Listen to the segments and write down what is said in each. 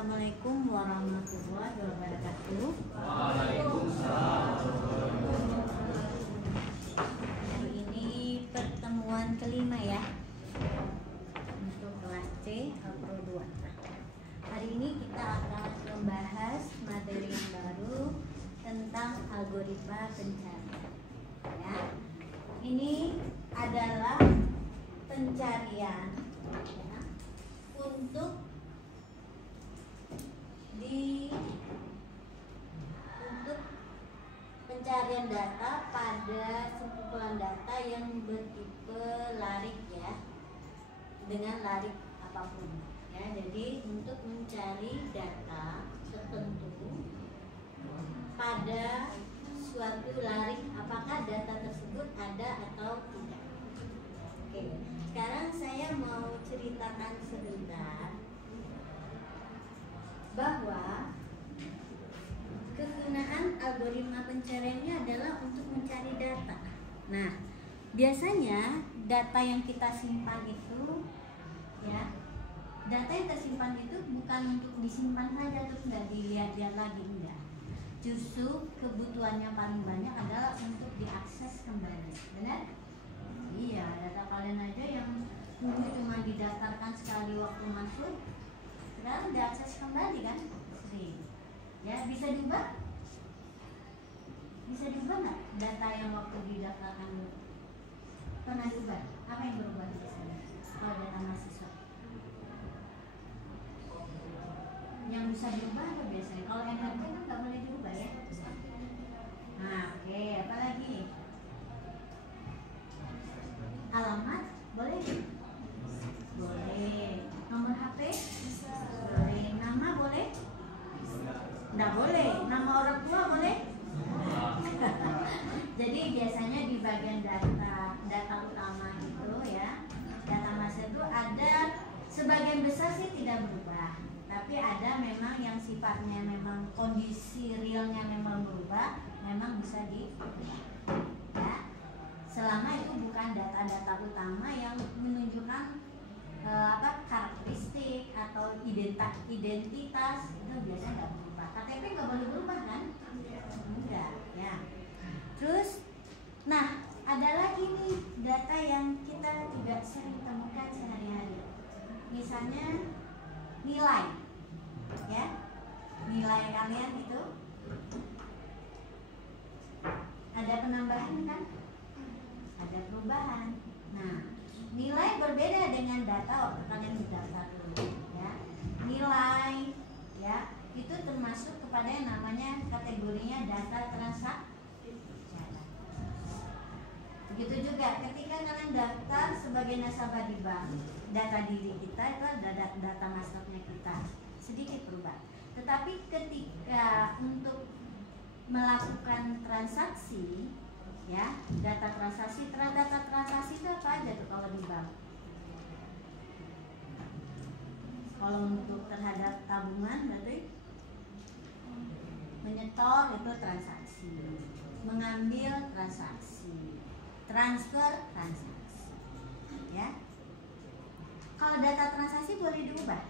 Assalamualaikum warahmatullahi wabarakatuh. Waalaikumsalam. Hari ini pertemuan kelima ya untuk kelas C Pro 2. Hari ini kita akan membahas materi yang baru tentang algoritma pencarian. Ya, ini adalah pencarian ya, untuk pencarian data pada sekumpulan data yang bertipe larik ya, dengan larik apapun ya. Jadi untuk mencari data tertentu pada suatu larik, apakah data tersebut ada atau tidak. Oke, sekarang saya mau ceritakan sebentar bahwa kegunaan algoritma pencariannya adalah untuk mencari data. Nah, biasanya data yang kita simpan itu ya, data yang tersimpan itu bukan untuk disimpan saja terus nggak dilihat-lihat lagi, enggak. Justru kebutuhannya paling banyak adalah untuk diakses kembali. Benar? Iya, data kalian aja yang dulu cuma didaftarkan sekali waktu masuk, sekarang diakses kembali kan? Sering. Ya, bisa diubah? Bisa diubah nggak data yang waktu didaftarkan dulu? Pernah diubah? Apa yang berubah biasanya kalau data mahasiswa? Yang bisa diubah apa biasanya? Kalau NRT kan nggak boleh diubah ya. Nah, oke, apa lagi? Alamat boleh? Boleh. Nomor HP? Boleh. Nama boleh? Nggak boleh. Nama orang tua boleh? Jadi biasanya di bagian data utama itu ya, data mahasiswa itu ada sebagian besar sih tidak berubah, tapi ada memang yang sifatnya memang kondisi realnya memang berubah, memang bisa diubah ya, selama itu bukan data-data utama yang menunjukkan karakteristik atau identitas, itu biasanya nggak berubah. KTP nggak boleh berubah kan? Enggak ya. Terus, nah ada lagi nih data yang kita tidak sering temukan sehari-hari. Misalnya nilai, ya, nilai kalian itu ada penambahan kan? Ada perubahan. Nah, nilai berbeda dengan data waktu kalian mendaftar dulu, ya. Nilai, ya, itu termasuk kepada yang namanya kategorinya data transaksi. Begitu juga ketika kalian daftar sebagai nasabah di bank, data diri kita itu adalah data nasabahnya kita, sedikit berubah. Tetapi ketika untuk melakukan transaksi, ya, data transaksi itu apa aja tuh kalau di bank? Kalau untuk terhadap tabungan berarti menyetor itu transaksi, mengambil transaksi, transfer transaksi, ya. Kalau data transaksi boleh diubah?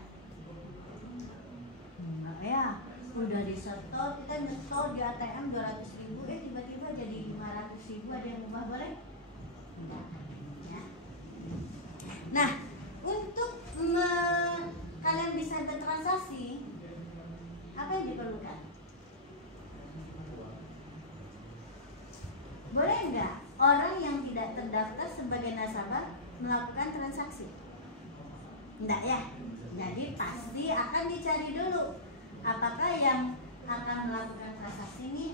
Enggak ya, udah disetor, kita nyetor di ATM 200.000, tiba-tiba jadi 500.000, ada yang ubah boleh? Enggak, ya. Nah, untuk kalian bisa bertransaksi, apa yang diperlukan? Boleh nggak orang yang tidak terdaftar sebagai nasabah melakukan transaksi? Enggak ya. Jadi pasti akan dicari dulu apakah yang akan melakukan transaksi ini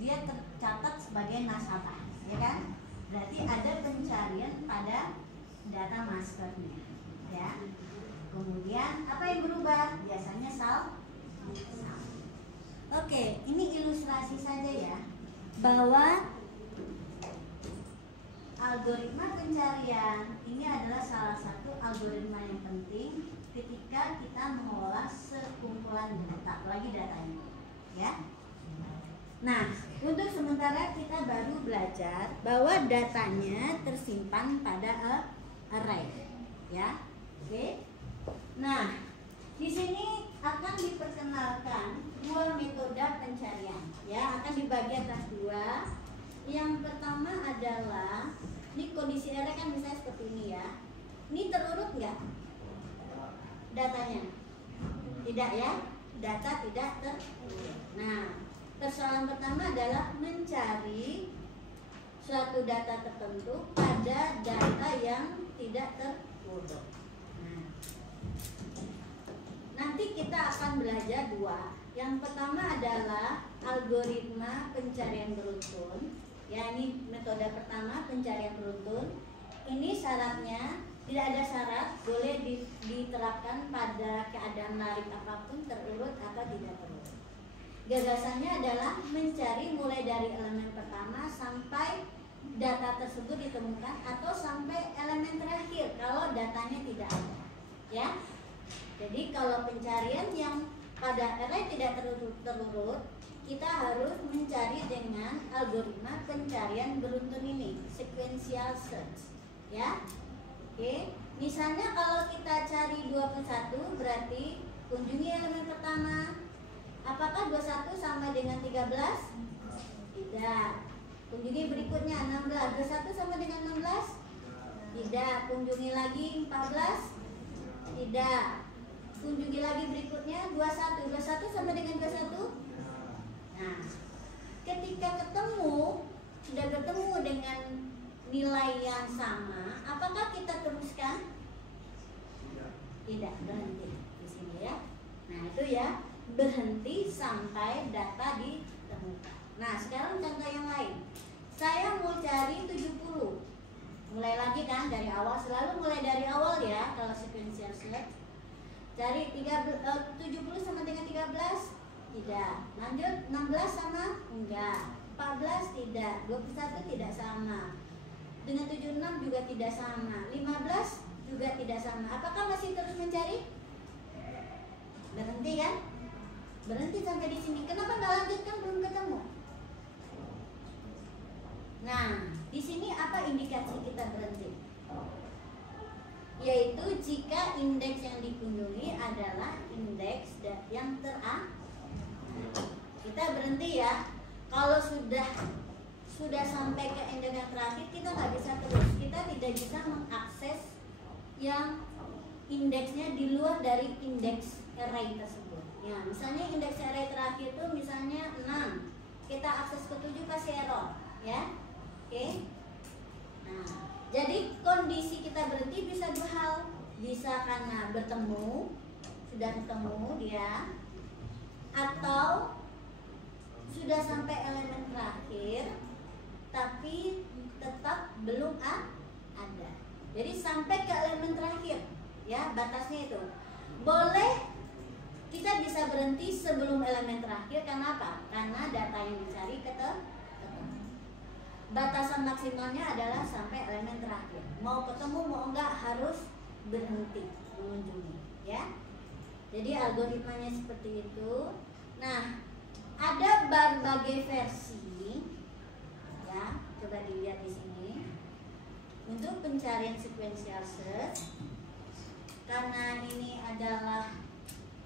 dia tercatat sebagai nasabah, ya kan? Berarti ada pencarian pada data masternya, ya. Kemudian apa yang berubah? Biasanya saldo. Oke, ini ilustrasi saja ya, bahwa algoritma pencarian ini adalah salah satu algoritma yang penting ketika kita mengolah sekumpulan data, apalagi datanya, ya. Nah, untuk sementara kita baru belajar bahwa datanya tersimpan pada array, ya. Oke. Nah, di sini akan enggak? Datanya? Tidak ya, data tidak terurut. Nah, persoalan pertama adalah mencari suatu data tertentu pada data yang tidak terurut. Nah, nanti kita akan belajar dua. Yang pertama adalah algoritma pencarian beruntun. Ya, ini metode pertama, pencarian beruntun. Ini syaratnya tidak ada syarat, boleh diterapkan pada keadaan larik apapun, terurut atau tidak terurut. Gagasannya adalah mencari mulai dari elemen pertama sampai data tersebut ditemukan, atau sampai elemen terakhir kalau datanya tidak ada. Ya, jadi kalau pencarian yang pada array tidak terurut, kita harus mencari dengan algoritma pencarian beruntun ini, sequential search. Ya, oke. Misalnya kalau kita cari 21, berarti kunjungi elemen pertama. Apakah 21 sama dengan 13? Tidak. Kunjungi berikutnya 16. 21 sama dengan 16? Tidak. Kunjungi lagi 14? Tidak. Kunjungi lagi berikutnya 21. 21 sama dengan 21? Nah, ketika sudah ketemu dengan nilai yang sama, apakah kita teruskan? Tidak, berhenti di sini ya. Nah, itu ya, berhenti sampai data ditemukan. Nah, sekarang contoh yang lain. Saya mau cari 70. Mulai lagi kan dari awal, selalu mulai dari awal ya kalau sequential search. Cari 70 sama dengan 13? Tidak. Lanjut 16 sama? Enggak. 14 tidak. 21 tidak sama. Dengan 76 juga tidak sama. 15 juga tidak sama. Apakah masih terus mencari? Berhenti kan? Berhenti sampai di sini. Kenapa nggak lanjutkan, belum ketemu? Nah, di sini apa indikasi kita berhenti? Yaitu jika indeks yang dikunjungi adalah indeks yang kita berhenti ya. Kalau sudah sampai ke indeks yang terakhir, kita nggak bisa terus. Kita tidak bisa mengakses yang indeksnya di luar dari indeks array tersebut. Ya, misalnya indeks array terakhir itu misalnya 6, kita akses ke 7 pasti error, ya. Oke. Nah, jadi kondisi kita berhenti bisa dua hal. Bisa karena sudah ketemu dia, atau sudah sampai elemen terakhir tapi tetap belum ada. Jadi sampai ke elemen terakhir, ya, batasnya itu. Boleh kita bisa berhenti sebelum elemen terakhir, karena apa? Karena data yang dicari ketemu. Batasan maksimalnya adalah sampai elemen terakhir. Mau ketemu mau enggak harus berhenti mengunjungi, ya. Jadi algoritmanya seperti itu. Nah, ada berbagai versi, ya. Coba dilihat di sini. Untuk pencarian sequential search, karena ini adalah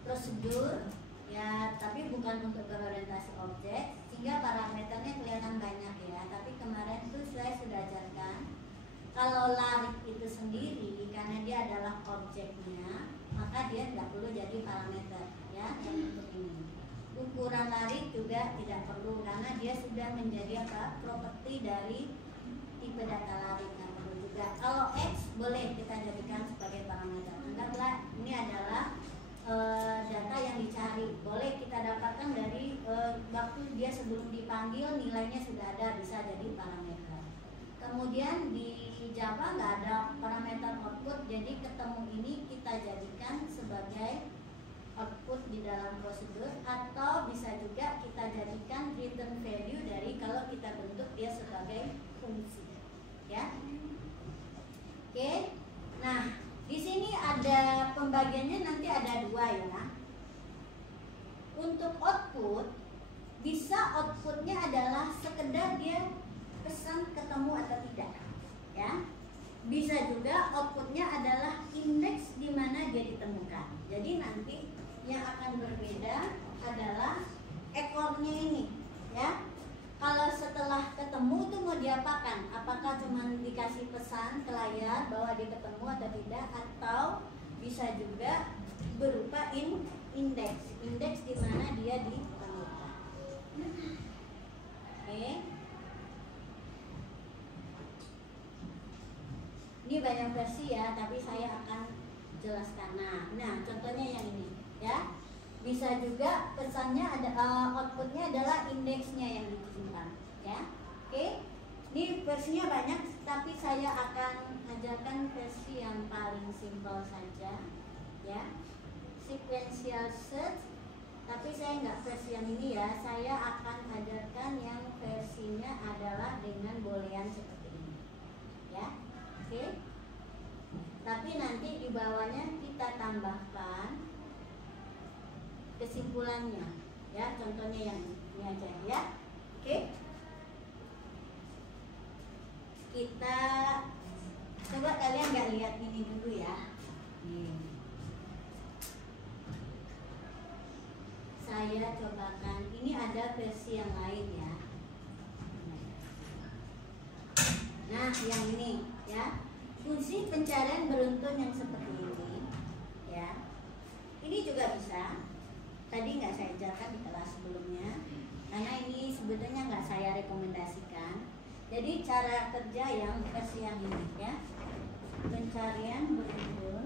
prosedur, ya, tapi bukan untuk berorientasi objek, sehingga parameternya kelihatan banyak ya. Tapi kemarin tuh saya sudah ajarkan kalau larik itu sendiri, karena dia adalah objeknya, maka dia tidak perlu jadi parameter, ya, yang untuk ini. Ukuran larik juga tidak perlu, karena dia sudah menjadi properti dari tipe data larik. Nggak perlu juga. Kalau X boleh kita jadikan sebagai parameter. Anggaplah ini adalah data yang dicari, boleh kita dapatkan dari waktu dia sebelum dipanggil, nilainya sudah ada, bisa jadi parameter. Kemudian di Java nggak ada parameter output, jadi ketemu ini kita jadikan sebagai output di dalam prosedur, atau bisa juga kita jadikan return value dari kalau kita bentuk dia sebagai fungsi, ya. Oke. Nah, di sini ada pembagiannya, nanti ada dua ya. Untuk output, bisa outputnya adalah sekedar dia pesan ketemu atau tidak, ya. Bisa juga outputnya adalah indeks di mana dia ditemukan. Jadi nanti yang akan berbeda adalah ekornya ini, ya. Kalau setelah ketemu itu mau diapakan? Apakah cuma dikasih pesan ke layar bahwa dia ketemu atau tidak, atau bisa juga berupa indeks di mana dia ditemukan. Oke. Ini banyak versi ya, tapi saya akan jelaskan. Nah, contohnya yang ini ya. Bisa juga pesannya ada outputnya adalah indeksnya yang disimpan ya. Oke. Ini versinya banyak, tapi saya akan ajarkan versi yang paling simpel saja ya. Sequential search, tapi saya nggak versi yang ini ya. Saya akan ajarkan yang versinya adalah dengan boolean seperti ini ya. Oke. Tapi nanti di bawahnya kita tambahkan kesimpulannya ya. Contohnya yang ini aja ya. Oke. Kita coba, kalian nggak lihat ini dulu ya. Saya cobakan, ini ada versi yang lain ya. Nah, yang ini ya, fungsi pencarian beruntun yang seperti ini ya. Ini juga bisa. Tadi nggak saya ajarkan di kelas sebelumnya, karena ini sebetulnya nggak saya rekomendasikan. Jadi cara kerja yang versi yang ini ya, pencarian beruntun.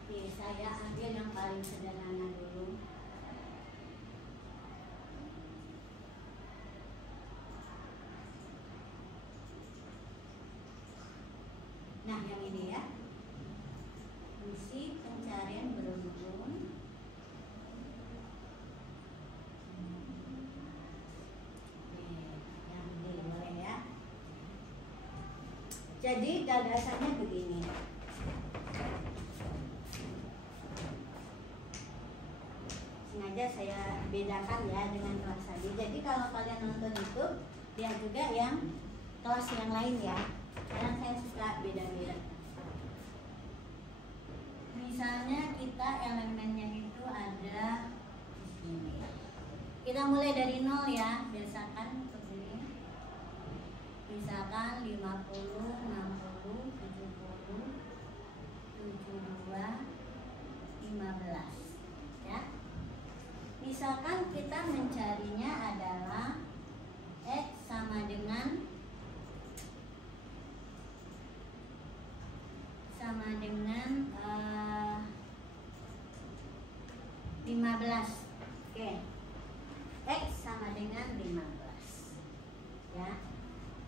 Oke, saya ambil yang paling sederhana dulu. Nah, yang ini ya, fungsi pencarian beruntun. Jadi gagasannya begini. Sengaja saya bedakan ya dengan kelas tadi. Jadi kalau kalian nonton YouTube, lihat juga yang kelas yang lain ya. Karena saya suka beda-beda. Misalnya kita elemennya itu ada di sini. Kita mulai dari 0 ya, biasakan begini. Misalkan 50, 60, 70, 72, 15 ya. Misalkan kita mencarinya adalah X sama dengan 15. Oke. X sama dengan 15 ya.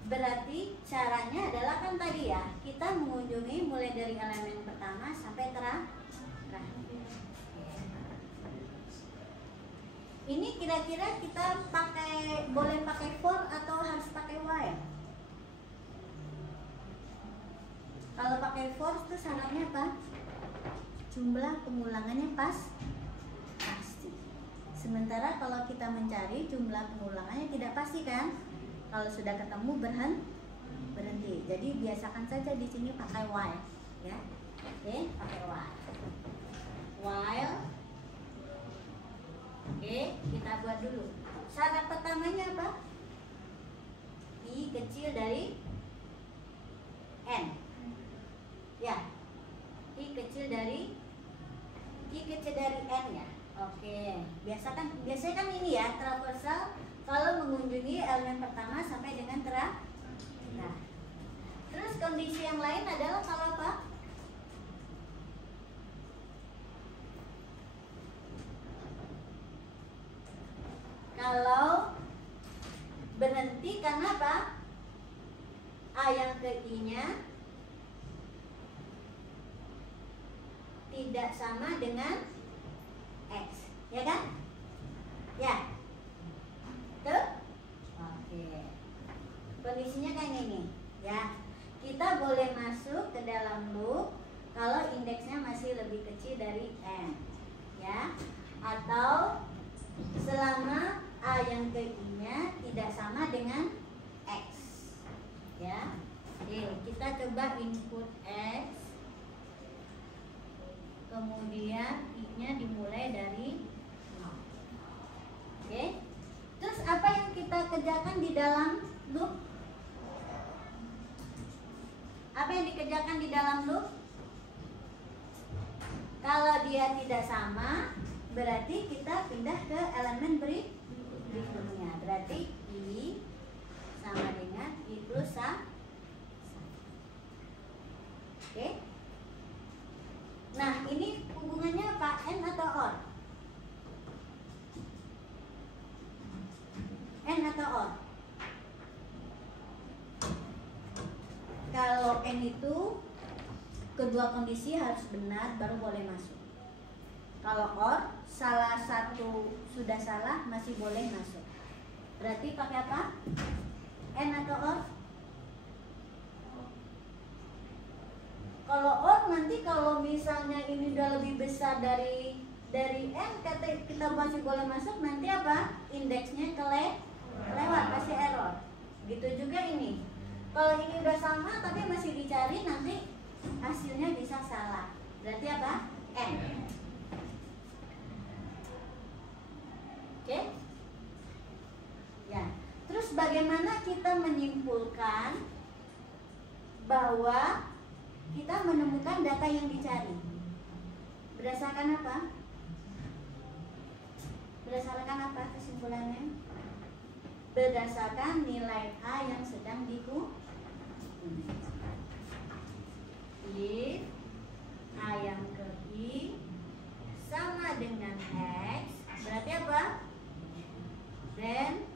Berarti caranya adalah kan tadi ya, kita mengunjungi mulai dari elemen pertama sampai terakhir. Ini kira-kira kita boleh pakai for atau harus pakai while? Kalau pakai for itu syaratnya apa? Jumlah pengulangannya pasti. Sementara kalau kita mencari jumlah pengulangannya tidak pasti kan? Kalau sudah ketemu berhenti. Jadi biasakan saja di sini pakai while, ya. Oke, pakai while. While. Oke, kita buat dulu. Syarat pertamanya apa? I kecil dari n. Ya. I kecil dari n ya. Oke, biasanya kan ini ya, traversal. Kalau mengunjungi elemen pertama sampai dengan terakhir. Nah, terus kondisi yang lain adalah kalau apa? Kalau berhenti karena apa? A yang ke I-nya tidak sama dengan X, ya kan? Ya. Tuh? Oke. Kondisinya kayak gini, ya. Kita boleh masuk ke dalam loop kalau indeksnya masih lebih kecil dari n, ya. Atau selama A yang ke I-nya tidak sama dengan X, ya. Oke, kita coba input X, kemudian I-nya dimulai dari 0. Oke. Terus apa yang kita kerjakan di dalam loop? Apa yang dikerjakan di dalam loop? Kalau dia tidak sama, berarti kita pindah ke elemen berikutnya. Berarti I sama dengan I plus 1. Oke. Nah, ini hubungannya apa? N atau OR? N atau OR? Kalau N itu kedua kondisi harus benar baru boleh masuk. Kalau OR salah satu sudah salah masih boleh masuk. Berarti pakai apa? N atau OR? Kalau OR nanti kalau misalnya ini udah lebih besar dari N, kita masih boleh masuk, nanti apa? Indeksnya kelewat, pasti error. Gitu juga ini. Kalau ini udah sama tapi masih dicari, nanti hasilnya bisa salah. Berarti apa? N. Oke? Ya. Terus bagaimana kita menyimpulkan bahwa kita menemukan data yang dicari? Berdasarkan apa? Berdasarkan apa kesimpulannya? Berdasarkan nilai A yang sedang dikumpulkan. If A yang ke I sama dengan X, berarti apa? Then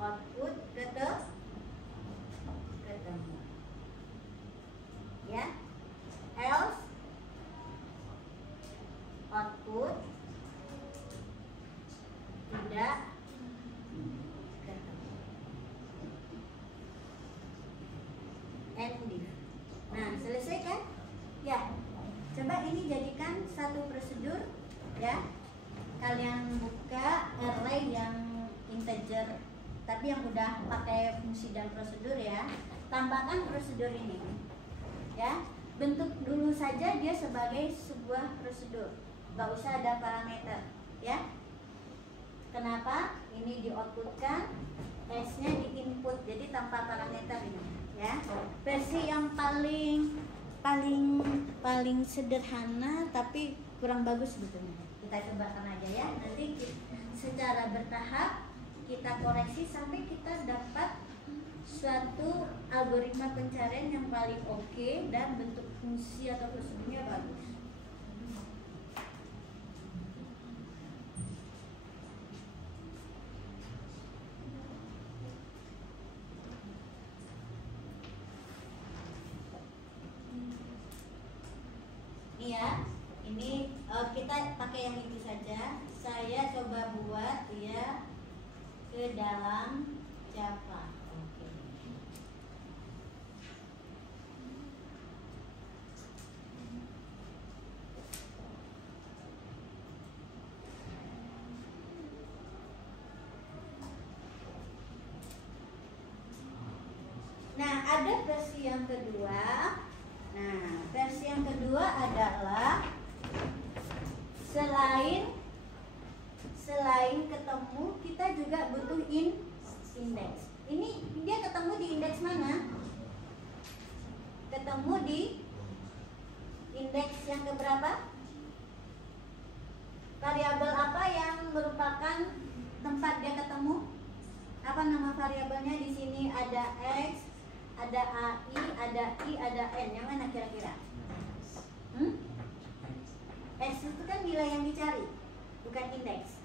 output ketemu. Ya, else output tidak ketemu. End if. Nah, selesai kan? Ya. Coba ini jadikan satu prosedur ya. Kalian buka array yang integer tapi yang udah pakai fungsi dan prosedur ya. Tambahkan prosedur ini. Ya. Bentuk dulu saja dia sebagai sebuah prosedur. Gak usah ada parameter, ya. Kenapa? Ini di-outputkan, S-nya di-input, jadi tanpa parameter ini, ya. Versi yang paling sederhana tapi kurang bagus sebetulnya. Kita cobakan aja ya. Nanti secara bertahap kita koreksi sampai kita dapat suatu algoritma pencarian yang paling oke dan bentuk fungsi atau prosedurnya bagus. Ya, ini kita pakai yang ini saja. Saya coba buat dia ke dalam Java. Oke. Nah, ada versi yang kedua. Nah, versi yang kedua adalah selain ketemu, kita juga butuh indeks. Ini dia ketemu di indeks mana? Ketemu di indeks yang keberapa? Variabel apa yang merupakan tempat dia ketemu? Apa nama variabelnya? Di sini ada X, ada AI, ada I, ada N. Yang mana kira-kira? X itu kan nilai yang dicari, bukan indeks.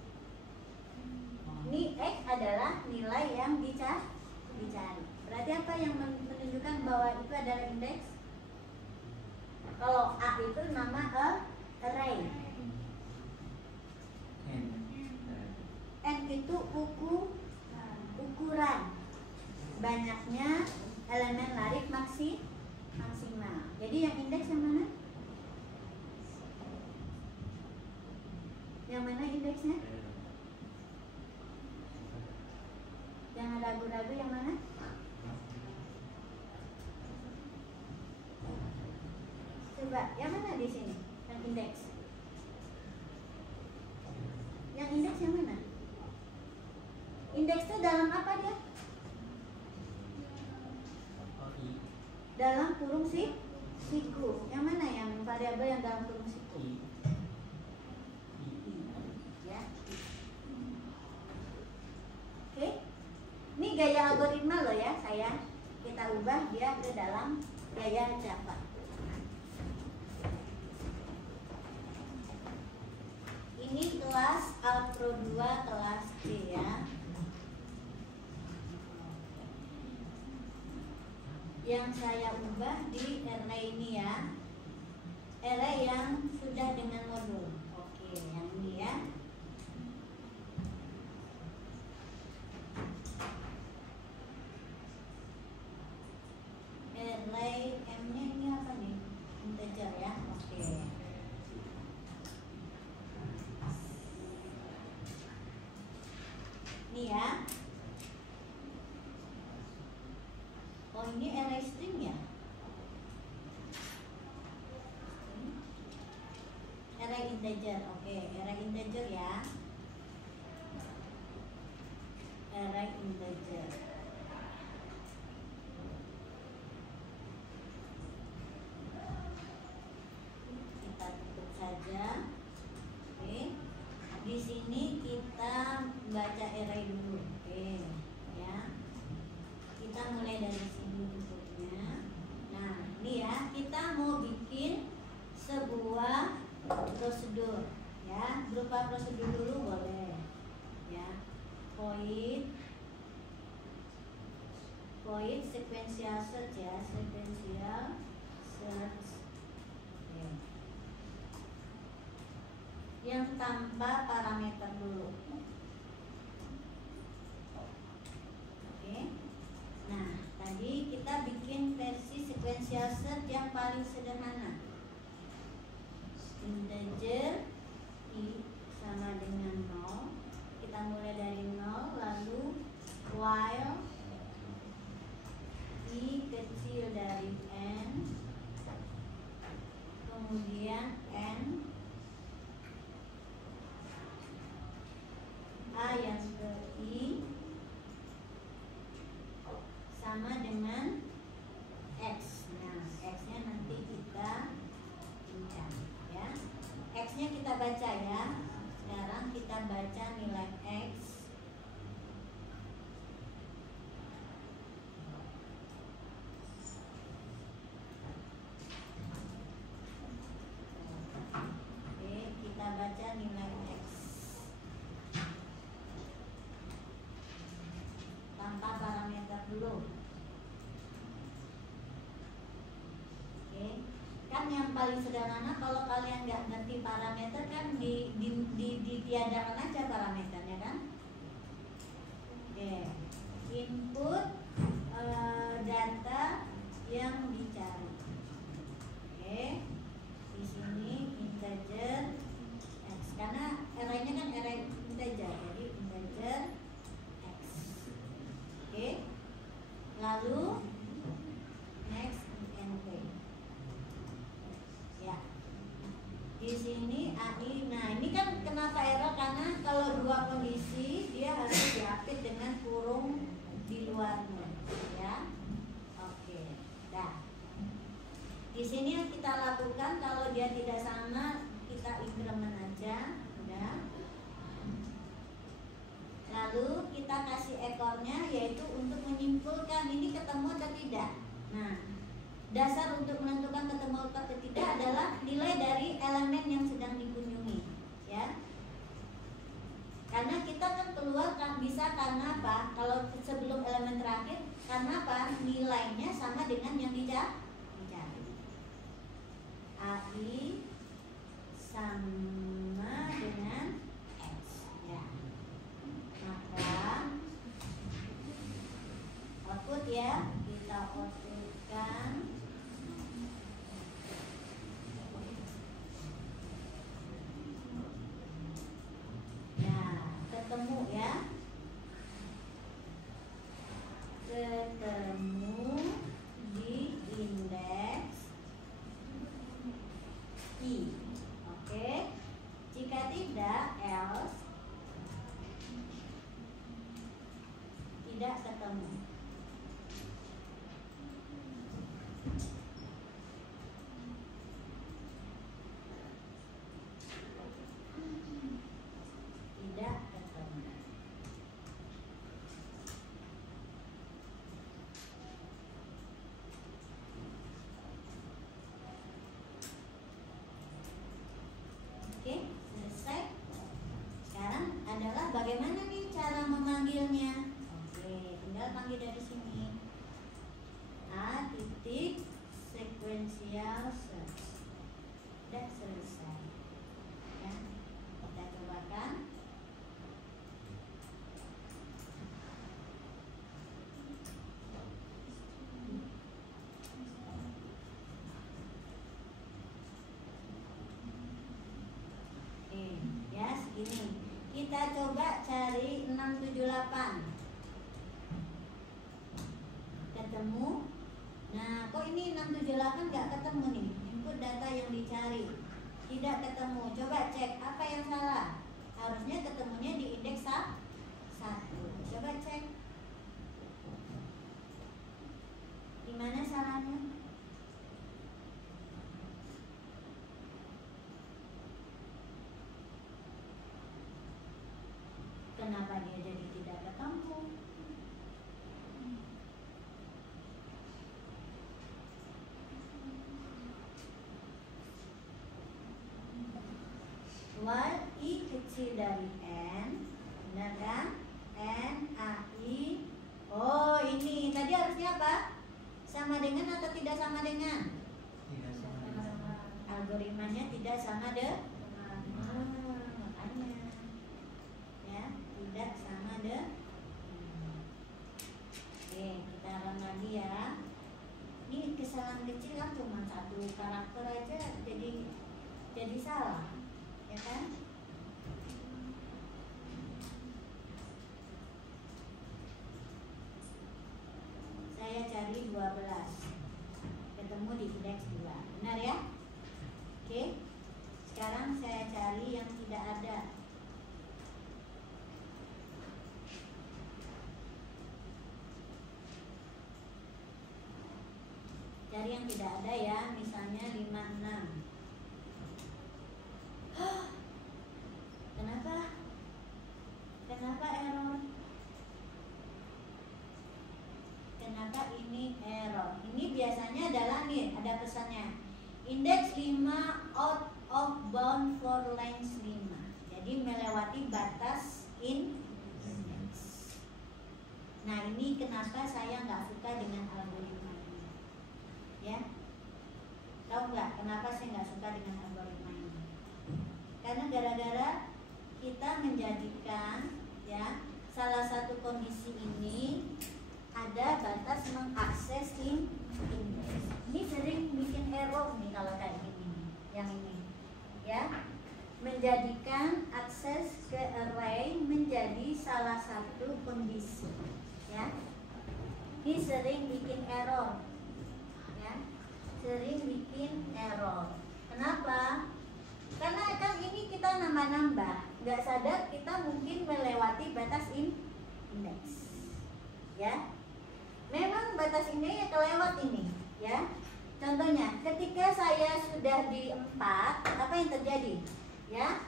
Ini X adalah nilai yang dicari. Berarti apa yang menunjukkan bahwa itu adalah indeks? Kalau A itu nama array. N itu ukuran banyaknya elemen larik maksimal. Jadi yang indeks yang mana? Yang mana indeksnya? Yang ragu-ragu yang mana? Coba, yang mana di sini? Yang indeks. Yang indeks yang mana? Indeks itu dalam apa dia? dalam kurung siku. Yang mana yang variabel yang dalam kurung siku? Ya. Oke. Ini gaya algoritma loh ya, saya. Kita ubah dia ke dalam gaya Java. Ini kelas Alpro 2 kelas C ya. Yang saya ubah di array ini ya, array yang sudah dengan modul. Oke, yang ini ya. Array M-nya ini apa nih? Integer ya. Oke. Ini ya. Oh, ini array string ya? Array integer. Oke, array integer ya. Array integer. Kita tutup saja. Oke. Di sini kita baca array dulu. Oke, ya. Kita mulai dari sini inputnya. Nah, ini ya, kita mau bikin sebuah prosedur ya, berupa prosedur dulu boleh ya. Void sequential search ya, sequential search. Oke. Yang tanpa parameter dulu. Oke. Nah, tadi kita bikin versi sequential search yang paling sederhana. Integer I sama dengan 0. Kita mulai dari 0, lalu while I kecil dari N, kemudian N A yang ke I sama dengan X. Nah, X-nya nanti kita incang ya. X-nya kita baca ya. Sekarang kita baca nilai X. Oke, kita baca nilai X tanpa parameter dulu. Kan yang paling sederhana kalau kalian nggak ngerti parameter kan ditiadakan aja parameternya kan. Oke, input data yang dicari. Oke, di sini integer X karena array-nya kan array integer, jadi integer X. Oke, lalu next INT. Ya, di sini AI. Nah, ini kan kenapa error? Karena kalau dua kondisi dia harus diapit dengan kurung di luarnya, ya. Oke, dah. Di sini yang kita lakukan kalau dia tidak sama kita increment aja, udah. Lalu kita kasih ekornya yaitu untuk menyimpulkan ini ketemu atau tidak. Nah, dasar untuk menentukan ketemu atau tidak adalah nilai dari elemen yang sedang dikunjungi, ya. Karena kita kan keluar kan bisa karena apa? Kalau sebelum elemen terakhir, karena apa? Nilainya sama dengan yang dicari. AI sama dengan X, ya. Maka output ya, kita outputkan ketemu ya, ketemu di Kita coba cari 678. Ketemu. Nah, kok ini 678 nggak ketemu nih? Input data yang dicari tidak ketemu. Coba cek apa yang salah. Harusnya ketemunya di indeks 1. Coba cek. Di mana salahnya? Kenapa dia jadi tidak ketemu? While I kecil dari N, benar kan? N, A, I. Oh, ini tadi harusnya apa? Sama dengan atau tidak sama dengan? Tidak sama. Algoritmanya tidak sama makanya ya, tidak sama Oke, kita run lagi ya. Ini kesalahan kecil kan cuma 1 karakter aja jadi salah, ya kan? Saya cari 12, ketemu di indeks 2, benar ya? Oke, sekarang saya cari yang tidak ada. Cari yang tidak ada ya, misalnya 56. Kenapa? Kenapa error? Kenapa ini error? Ini biasanya adalah nih, ada pesannya. Indeks 5 out of bound for length 5. Jadi melewati batas index. Nah, ini kenapa saya nggak suka dengan algoritma ini. Ya, tahu nggak kenapa saya nggak suka dengan algoritma ini? Karena gara-gara kita menjadikan ya salah satu kondisi ini ada batas mengakses indeks. Ini sering bikin error nih kalau kayak gini, yang ini ya, menjadikan akses ke array menjadi salah satu kondisi ya. Ini sering bikin error ya, sering bikin error. Kenapa? Karena kan ini kita nambah-nambah, nggak sadar kita mungkin melewati batas indeks ya. Memang batas ini ya kelewat ini ya. Contohnya ketika saya sudah di 4, apa yang terjadi ya?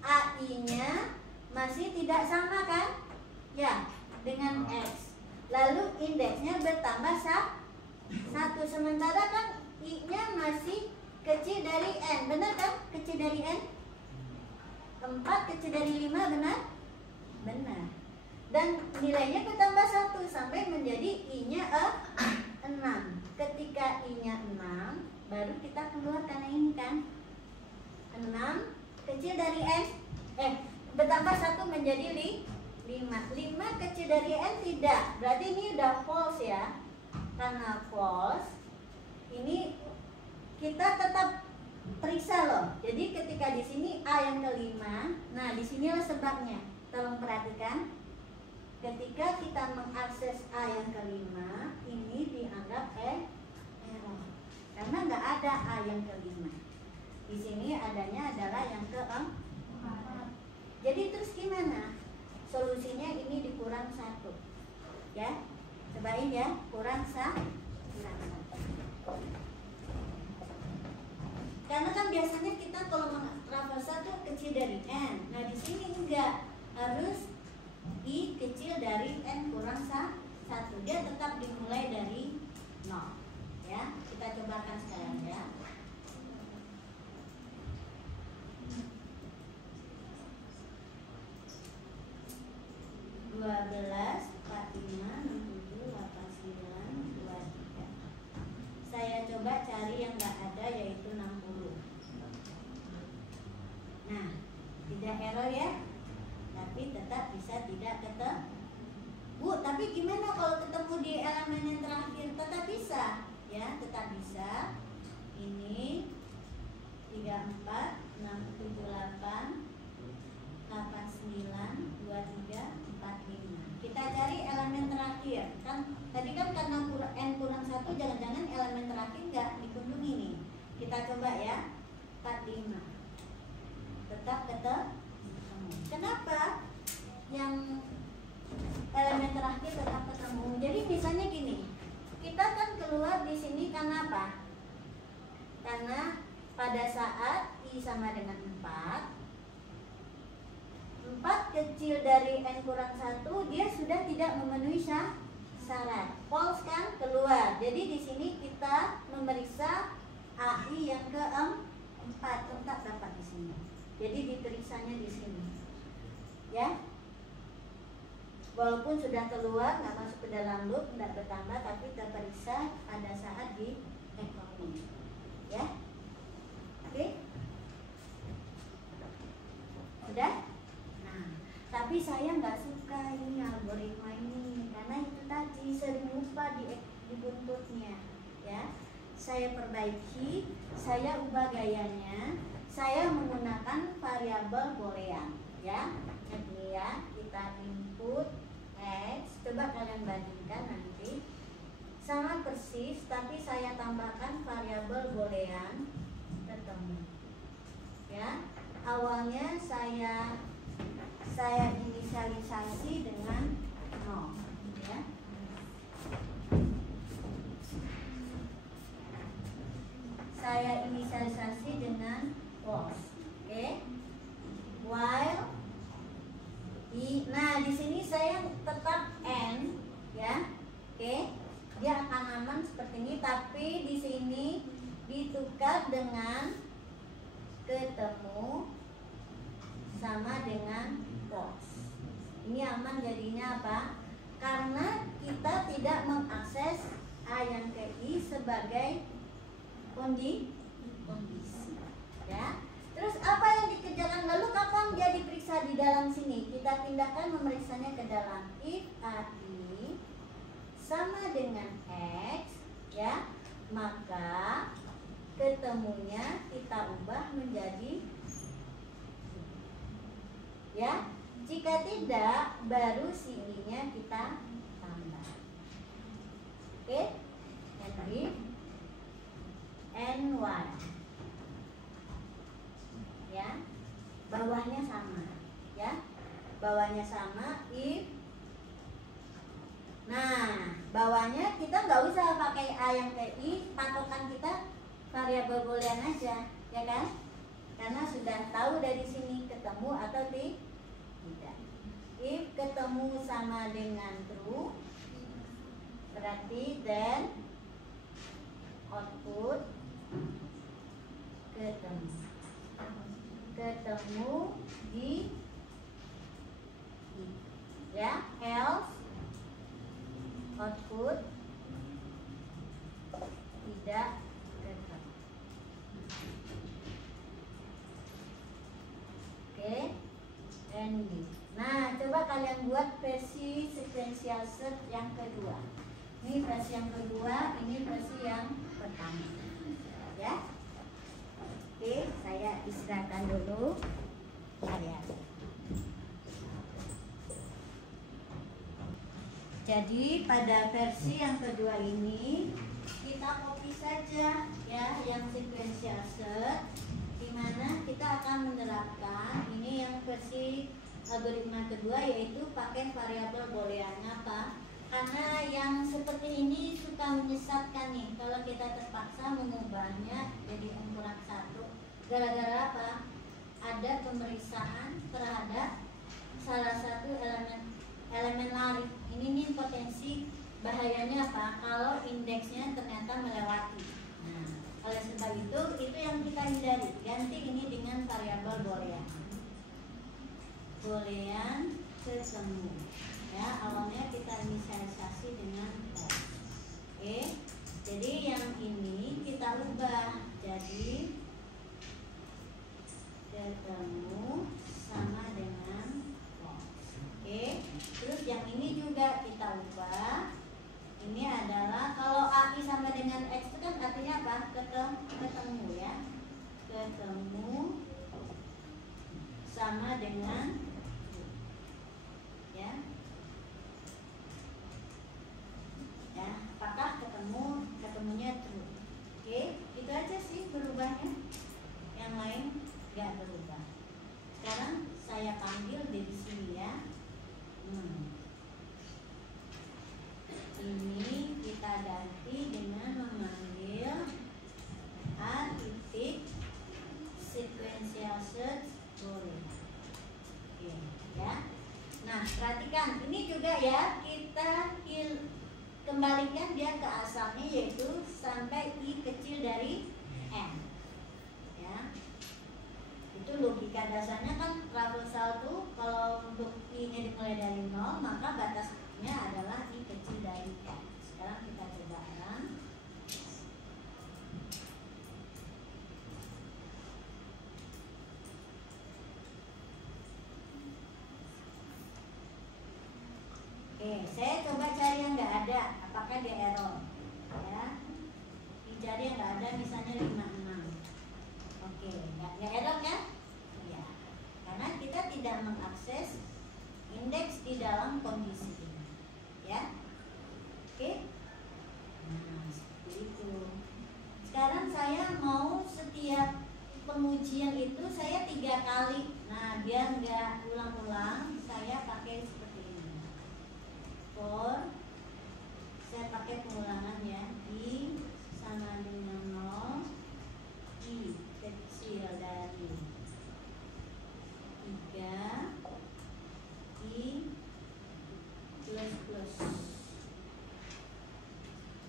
AI-nya masih tidak sama kan ya dengan X, lalu indeksnya bertambah 1, sementara kan I-nya masih kecil dari N, benar kan? Kecil dari N 4 kecil dari 5, benar? Benar. Dan nilainya bertambah 1 sampai menjadi I-nya 6. Ketika I-nya 6, baru kita keluarkan ini kan 6 kecil dari N, bertambah 1 menjadi 5. 5 kecil dari N tidak, berarti ini udah false ya. Karena false, ini kita tetap periksa loh. Jadi ketika di sini A yang kelima, nah di sinilah sebabnya. Tolong perhatikan. Ketika kita mengakses A yang kelima, ini dianggap error karena nggak ada A yang kelima. Di sini adanya adalah yang keempat. Jadi terus gimana? Solusinya ini dikurang 1 ya. Cobain ya, kurang 1. Karena kan biasanya kita kalau menghafal 1 kecil dari N. Nah di sini enggak, harus I kecil dari N kurang 1. Dia tetap dimulai dari 0 ya. Kita cobakan sekarang ya. 12, 45, 67, 89, 23. Saya coba cari yang nggak ada, yaitu 60. Nah, tidak error ya, tapi tetap bisa tidak ketemu. Bu, tapi gimana kalau ketemu di elemen yang terakhir? Tetap bisa ya, tetap bisa. Ini 34, 6, 7, 8, 8, 9, kita coba ya. 45 tetap ketemu. Kenapa yang elemen terakhir tetap ketemu? Jadi misalnya gini, kita kan keluar di sini karena apa? Karena pada saat I sama dengan 4 kecil dari N kurang 1, dia sudah tidak memenuhi syarat. False kan, keluar. Jadi di sini kita memeriksa AI yang keempat dapat di sini. Jadi diperiksanya di sini. Ya. Walaupun sudah keluar, nggak masuk ke dalam loop, tidak bertambah, tapi terperiksa pada saat di encoding. Ya. Oke. Sudah? Nah, tapi saya nggak suka ini algoritma ini karena itu tadi sering lupa di buntutnya. Ya. Saya perbaiki, saya ubah gayanya, saya menggunakan variabel boolean. Ya. Ini ya, kita input X, coba kalian bandingkan nanti sama persis, tapi saya tambahkan variabel boolean ketemu. Ya, awalnya saya inisialisasi dengan 0, ya. Saya inisialisasi dengan false. Oke. While nah di sini saya tetap N, ya. Oke. Dia akan aman seperti ini, tapi di sini ditukar dengan ketemu sama dengan false. Ini aman jadinya apa? Karena kita tidak mengakses A yang ke I sebagai kondisi. Ya. Terus apa yang dikerjakan? Lalu kapan dia diperiksa di dalam sini? Kita pindahkan memeriksanya ke dalam if AI sama dengan X, ya, maka ketemunya kita ubah menjadi, ya. Jika tidak, baru si I-nya kita tambah. Oke? Jadi NY, ya, bawahnya sama, ya, bawahnya sama if. Nah, bawahnya kita nggak usah pakai A yang ke I, patokan kita variabel boolean aja, ya kan? Karena sudah tahu dari sini ketemu atau tidak. If ketemu sama dengan true, berarti then output ketemu di I, ya. Else output tidak ketemu. Oke, ending. Nah, coba kalian buat versi sequential search yang kedua. Ini versi yang kedua, ini versi yang pertama, ya. Oke, saya istirahatkan dulu. Ya. Jadi pada versi yang kedua ini kita copy saja, ya, yang sequential search, di mana kita akan menerapkan ini yang versi algoritma kedua, yaitu pakai variabel boolean. Apa? Karena yang seperti ini suka menyesatkan nih kalau kita terpaksa mengubahnya jadi ukuran 1. Gara-gara apa? Ada pemeriksaan terhadap salah satu elemen larik. Ini nih potensi bahayanya apa? Kalau indeksnya ternyata melewati. Nah, oleh sebab itu yang kita hindari. Ganti ini dengan variabel boolean. Boolean ketemu. Ya, awalnya kita inisialisasi dengan false. Oke. Jadi yang ini kita ubah jadi ketemu sama dengan false. Oke. Terus yang ini juga kita ubah. Ini adalah kalau AI sama dengan X itu kan artinya apa? Ketemu, ya. Ketemu sama dengan, ya. Ya, apakah ketemunya true? Oke, itu aja sih perubahan. juga ya, kita kembalikan dia ke asalnya, yaitu sampai I kecil dari N ya. Itu logika dasarnya kan traversal tuh, kalau untuk I nya dimulai dari 0 maka batasnya adalah I kecil dari N. Sekarang kita coba run. Oke, saya coba cari yang nggak ada, apakah dia error ya. Dicari yang nggak ada, misalnya 56. Oke, nggak error kan ya, karena kita tidak mengakses indeks di dalam kondisi ini ya. Oke, nah seperti itu. Sekarang saya mau setiap pengujian itu saya 3 kali. Nah, biar nggak ulang-ulang, saya pakai seperti ini. For, saya pakai pengulangan ya. I sama dengan 0, I kecil dari 3, I plus.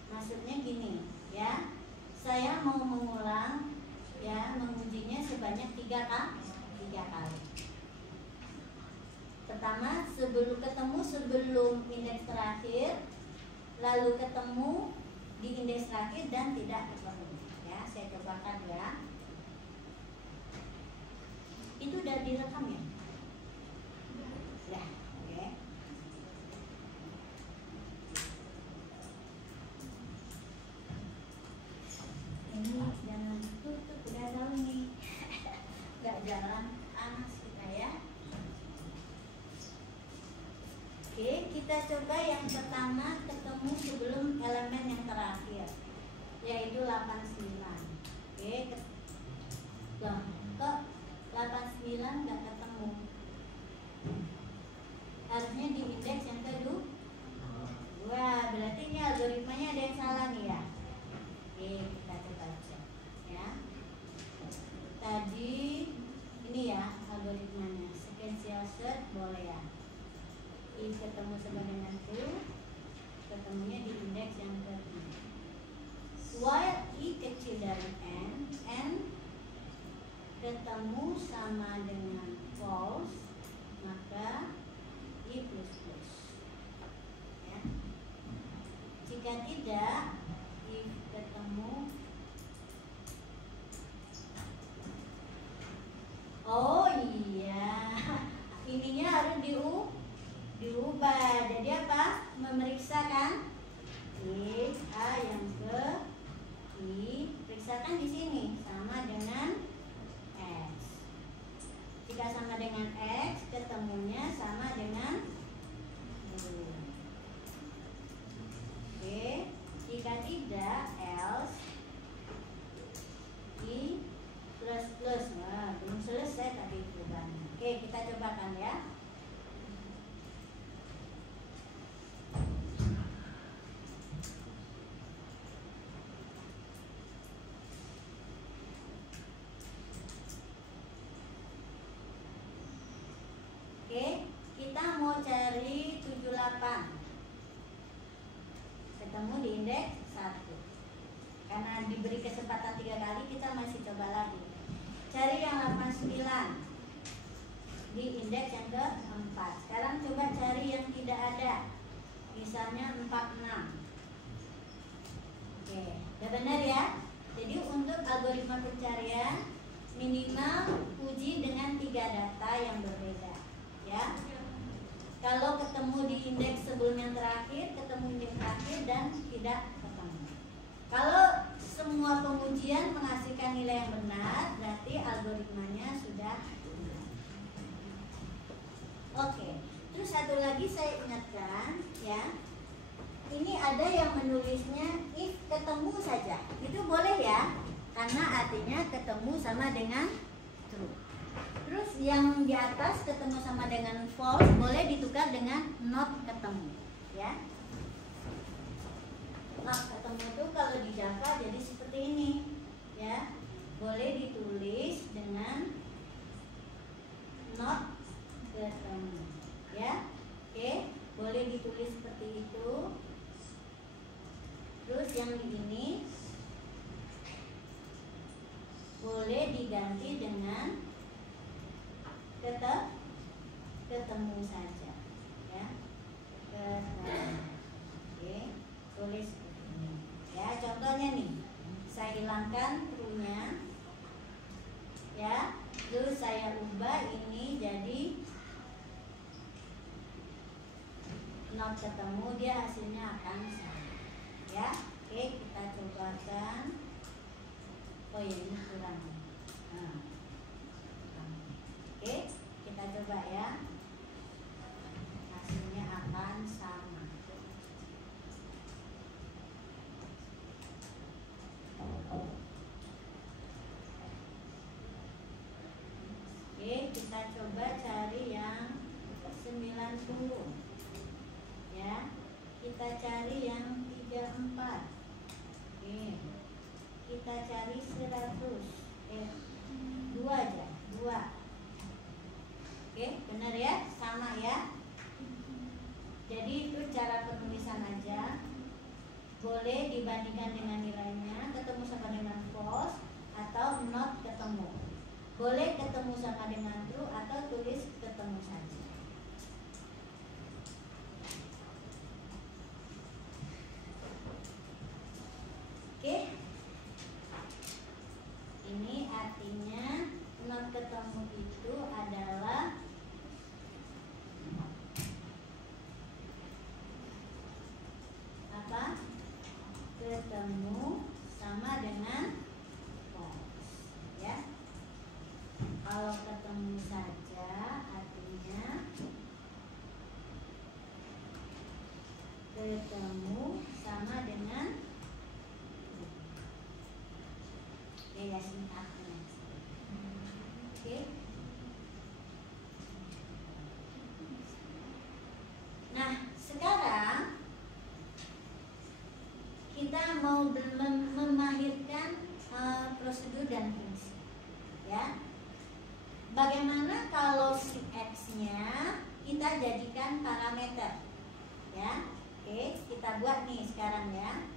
Maksudnya gini ya, saya mau mengulang ya, mengujinya sebanyak 3 kali. Pertama, sebelum indeks terakhir, lalu ketemu di indeks terakhir dan tidak ketemu ya. Saya cobakan ya. Itu udah direkam ya? Ya, oke. Ini jangan tutup, udah tahu nih. Gak jalan, panas kita ya. Oke, kita coba yang pertama ketemu sebelum elemen yang terakhir, yaitu 89. Oke, kok 89 nggak ketemu? Harusnya di indeks yang kedua. Wah, berarti ini algoritmanya ada yang salah nih ya. Oke, kita coba cek ya. Tadi ini ya algoritmanya, sequential search boleh ya. I ketemu sama dengan true, ketemunya di indeks yang ke-3. While I kecil dari N ketemu sama dengan false, maka I plus. Ya. Jika tidak, if ketemu, oh iya, ininya harus diubah. Jadi apa? Memeriksa kan? A yang ke I, periksakan di sini sama dengan X. Jika sama dengan X, ketemunya sama dengan oke. Jika tidak, else I plus. Nah, belum selesai tadi perubahannya. Oke, kita cobakan ya. Oke, kita mau cari 78. Ketemu di indeks 1. Karena diberi kesempatan 3 kali, kita masih coba lagi. Cari yang 89 di indeks yang ke-4. Sekarang coba cari yang tidak ada. Misalnya 46. Oke, udah benar ya? Jadi untuk algoritma pencarian minimal uji dengan 3 data yang berbeda ya. Kalau ketemu di indeks sebelum yang terakhir, ketemu indeks terakhir dan tidak ketemu. Kalau semua pengujian menghasilkan nilai yang benar, berarti algoritmanya sudah benar. Oke, terus satu lagi saya ingatkan ya. Ini ada yang menulisnya if ketemu saja. Itu boleh ya, karena artinya ketemu sama dengan true. Terus yang di atas ketemu sama dengan false boleh ditukar dengan not ketemu ya. Not ketemu itu kalau di Java jadi seperti ini ya. Boleh ditulis dengan not ketemu ya. Oke, boleh boleh diganti dengan ketemu saja, ya. Oke, tulis ini. Ya, contohnya nih, saya hilangkan true-nya, ya. Terus saya ubah ini jadi not ketemu, dia hasilnya akan sama, ya. Oke, kita cobakan. Oh ya, ini kurang. Nah. Oke, kita coba ya. Hasilnya akan sama. Oke, kita coba cari yang 90. Ya, kita cari yang 34. Oke, kita cari 100. 2 aja, 2. Oke, benar ya, sama ya. Jadi itu cara penulisan aja. Boleh dibandingkan dengan nilainya, ketemu sama dengan false atau not ketemu. Boleh ketemu sama dengan true atau tulis ketemu saja. Oke. Ini artinya not ketemu itu adalah apa? Ketemu sama dengan false, ya. Kalau ketemu saja artinya ketemu sama dengan ya sintaknya. Oke. Nah, sekarang kita mau memahirkan prosedur dan fungsi, ya. Bagaimana kalau si X-nya kita jadikan parameter, ya. Oke, kita buat nih sekarang ya.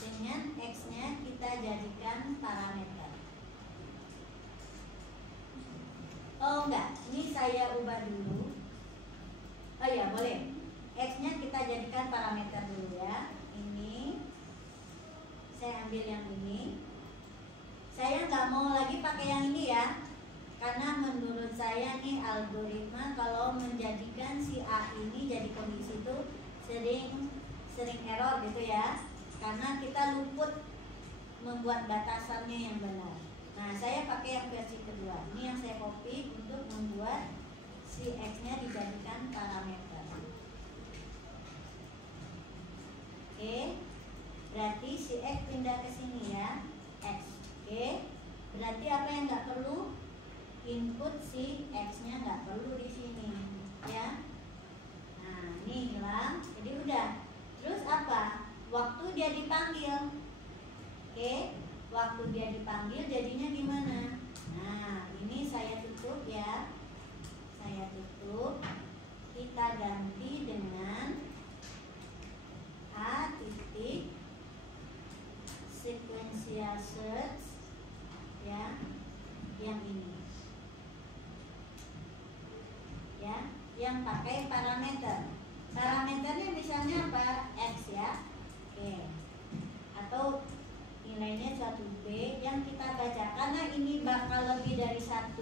Dengan X-nya kita jadikan parameter. Oh enggak, ini saya ubah dulu. Oh iya, boleh. X-nya kita jadikan parameter dulu ya. Ini saya ambil yang ini. Saya nggak mau lagi pakai yang ini ya, karena menurut saya nih algoritma kalau menjadikan si A ini jadi kondisi itu sering error gitu ya, karena kita luput membuat batasannya yang benar. Nah, saya pakai yang versi kedua. Ini yang saya copy untuk membuat si X-nya dijadikan parameter. Oke, berarti si X pindah ke sini ya, X. Oke, berarti apa yang nggak perlu? Input si X-nya nggak perlu di sini, ya. Nah, ini hilang, jadi udah. Terus apa? Waktu dia dipanggil, oke, waktu dia dipanggil jadinya gimana? Nah, ini saya tutup ya, saya tutup. Kita ganti dengan A titik sequential search, ya, yang ini, ya, yang pakai parameter. Parameternya misalnya apa? X ya. Oke. Atau nilainya suatu B yang kita baca. Karena ini bakal lebih dari 1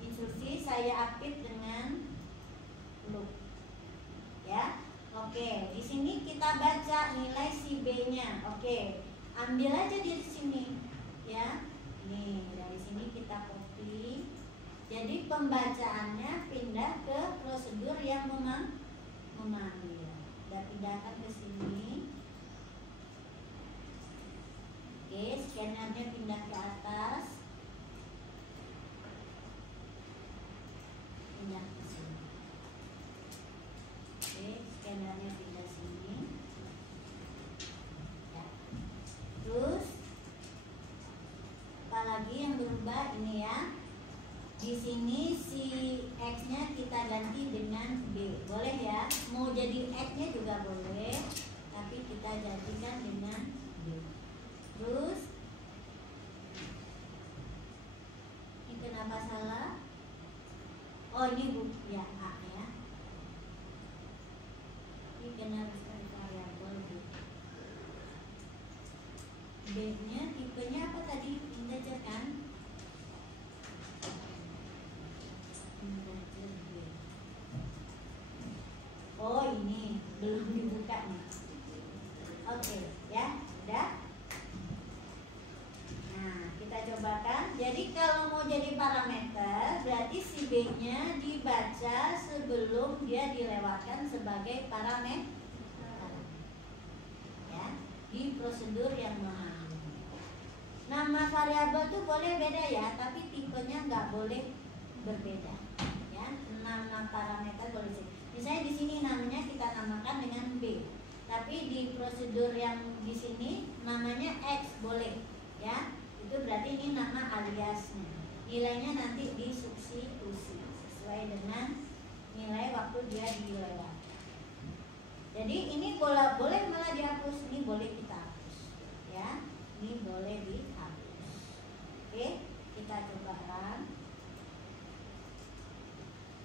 instruksi, saya update dengan loop. Ya. Oke, di sini kita baca nilai si B-nya. Oke. Ambil aja di sini. Ya. Nih, dari sini kita copy. Jadi pembacaannya pindah ke prosedur yang memanggil. Kita pindahkan ke sini. Oke, scannernya pindah ke atas. Pindah ke sini. Oke, scannernya pindah sini. Ya. Terus apalagi yang berubah ini ya. Di sini si X-nya kita ganti dengan B. Boleh ya? Mau jadi X-nya juga boleh, tapi kita jadikan dengan B. Terus Apa salah? Oh ini bu, ya A ya. Ini generaliskan variabel B. B-nya tipenya apa tadi? Integer kan? Integer B. Oh ini belum dibuka nih. Oke, ya, udah. Nah, kita cobakan. Jadi kalau mau jadi parameter, berarti si B-nya dibaca sebelum dia dilewatkan sebagai parameter. Ya, di prosedur yang normal. Nama variabel tuh boleh beda ya, tapi tipenya nggak boleh berbeda. Ya, nama parameter boleh sih. Misalnya di sini namanya kita namakan dengan B. Tapi di prosedur yang di sini namanya X boleh, ya. Itu berarti ini nama aliasnya. Nilainya nanti disubstitusi sesuai dengan nilai waktu dia dilewati. Jadi ini boleh malah dihapus, ini boleh kita hapus, ya. Ini boleh dihapus. Oke, kita coba run.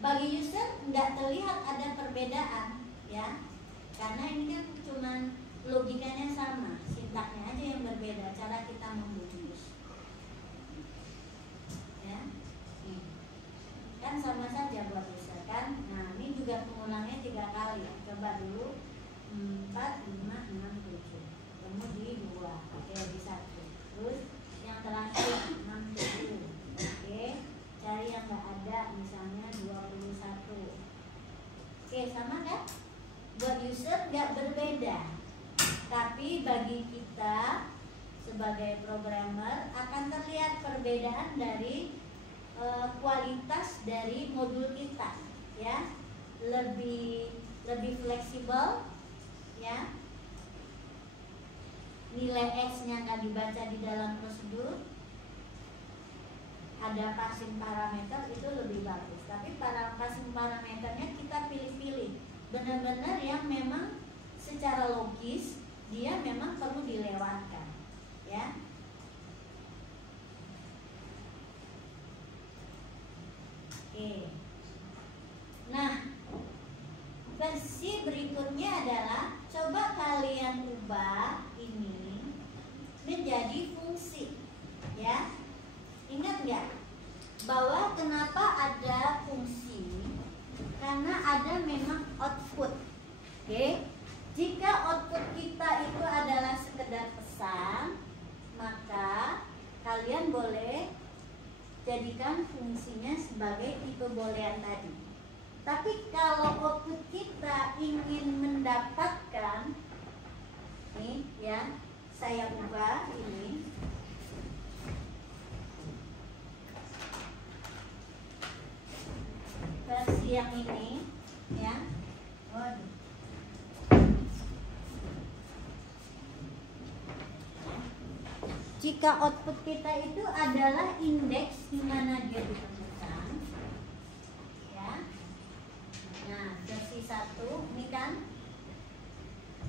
Bagi user nggak terlihat ada perbedaan, ya. Karena ini kan cuma logikanya sama, sintaknya aja yang berbeda, cara kita membungkus. Ya, nih. Kan sama saja buat user kan. Nah ini juga pengulangnya 3 kali. Coba dulu 4, 5, 6, 7. Ketemu di 2, oke di 1. Terus yang terakhir 6, 7. Oke, cari yang nggak ada, misalnya 21. Oke, sama kan? Buat user nggak berbeda, tapi bagi kita sebagai programmer akan terlihat perbedaan dari kualitas dari modul kita, ya, lebih fleksibel, ya, nilai X-nya nggak dibaca di dalam prosedur, ada passing parameter itu lebih bagus, tapi para passing parameternya kita pilih-pilih. Benar-benar yang memang secara logis dia memang perlu dilewatkan, ya. Oke. Nah, versi berikutnya adalah coba kalian ubah ini menjadi fungsi, ya. Ingat nggak bahwa kenapa ada fungsi? Karena ada memang output. Oke. Jika output kita itu adalah sekedar pesan, maka kalian boleh jadikan fungsinya sebagai tipe boolean tadi. Tapi kalau output kita ingin mendapatkan, nih ya, saya ubah ini. Versi yang ini, ya. Waduh. Jika output kita itu adalah indeks di mana dia ditemukan, ya. Nah, versi 1 ini kan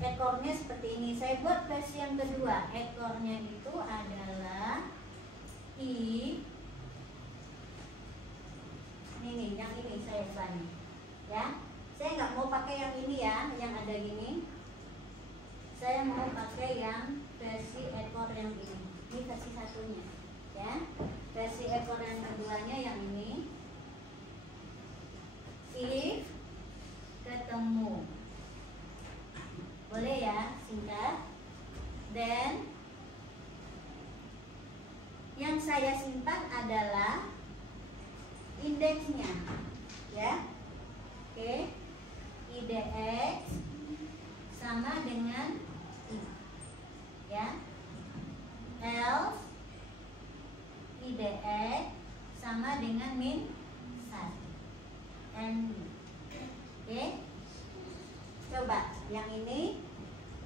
ekornya seperti ini. Saya buat versi yang kedua. Ekornya itu adalah i. Ini yang ini saya ubah nih, ya. Saya nggak mau pakai yang ini ya, yang ada gini. Saya mau pakai yang versi ekor yang ini. Ini versi satunya, ya. Versi ekor yang keduanya yang ini. If ketemu, boleh ya, singkat. Dan yang saya simpan adalah indeksnya, ya. Oke, IDX sama dengan I, ya. Else IDX sama dengan min 1 and oke. Coba yang ini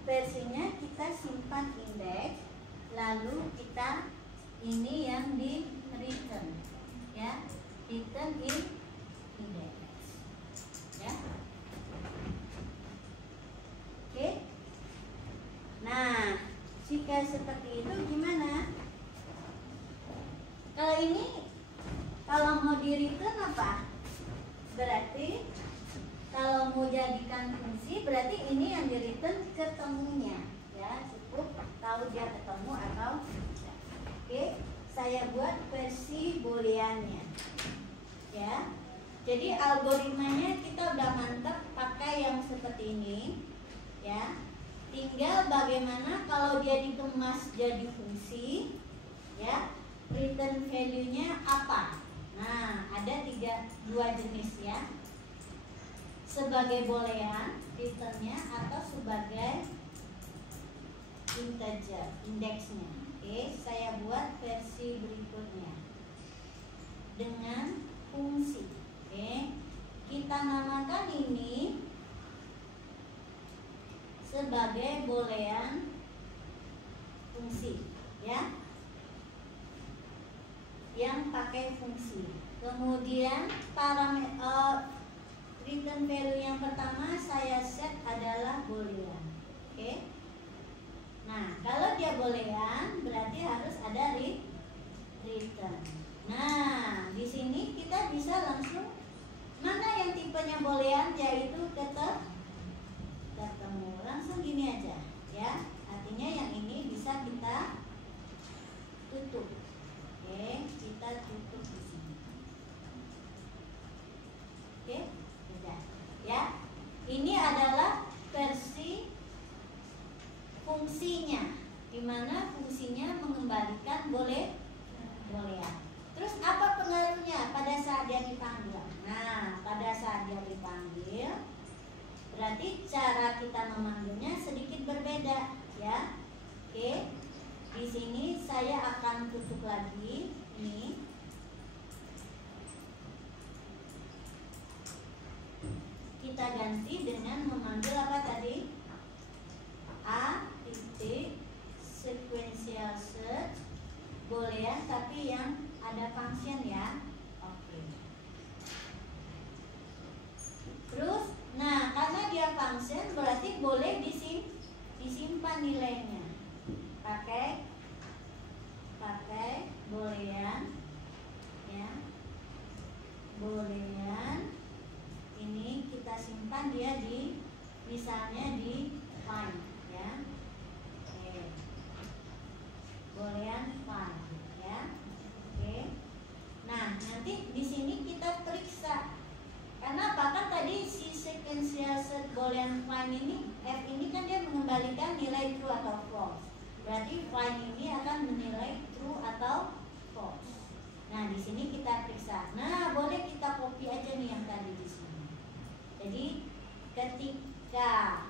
versinya kita simpan indeks, lalu kita ini yang di return, ya. Return in index, ya. Oke. Nah, jika seperti itu gimana? Kalau ini kalau mau di return apa? Berarti kalau mau jadikan fungsi berarti ini yang di return ketemunya, ya. Cukup tahu dia ketemu atau tidak. Oke, saya buat versi booleannya, ya. Jadi algoritmanya kita udah mantap pakai yang seperti ini, ya. Tinggal bagaimana kalau dia dikemas jadi fungsi, ya. Return value-nya apa? Nah, ada dua jenis, ya. Sebagai boolean returnnya atau sebagai integer indeksnya. Oke, saya buat versi berikutnya dengan fungsi. Oke, kita namakan ini sebagai boolean fungsi, ya, yang pakai fungsi. Kemudian parameter return value yang pertama saya set adalah boolean. Oke. Nah, kalau dia boolean berarti harus ada return. Nah, di sini kita bisa langsung mana yang tipenya boolean yaitu ketemu. Langsung gini aja, ya. Artinya yang ini bisa kita tutup. Oke, kita tutup di sini. Oke, sudah. Ya. Ini adalah versi fungsinya, di mana fungsinya mengembalikan boolean. Terus apa pengaruhnya pada saat dia dipanggil? Nah, pada saat dia dipanggil, berarti cara kita memanggilnya sedikit berbeda, ya. Oke. Di sini saya akan tutup lagi ini. Kita ganti dengan memanggil apa tadi? A titik sequential search boolean tapi yang ada function, ya. Oke. Terus, nah karena dia function berarti boleh disimpan nilainya. Pakai boolean, ya. Boolean ini kita simpan dia di misalnya di find, ya. Oke. Boolean find, ya. Oke. Nah, nanti di sini kita periksa. Karena apa? Kan tadi si sequential set boolean find ini f ini kan dia mengembalikan nilai true atau false. Berarti find ini akan menilai true atau false. Nah, di sini kita periksa. Nah, boleh kita copy aja nih yang tadi di sini. Jadi, ketika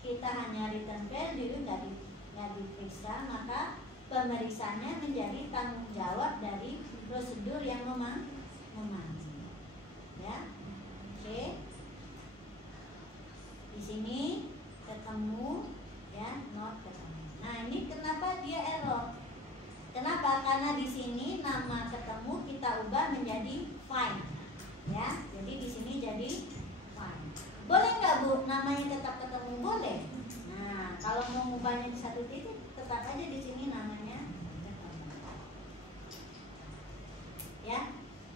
kita hanya return value nggak diperiksa, maka pemeriksaannya menjadi tanggung jawab dari prosedur yang memanggil. Ya, oke. Di sini ketemu, ya, not ketemu. Nah, ini kenapa dia error? Kenapa? Karena di sini nama ketemu kita ubah menjadi find, ya. Jadi di sini jadi find. Boleh nggak, Bu? Namanya tetap ketemu? Boleh. Nah, kalau mau mengubahnya di satu titik, tetap aja di sini namanya ketemu. Ya,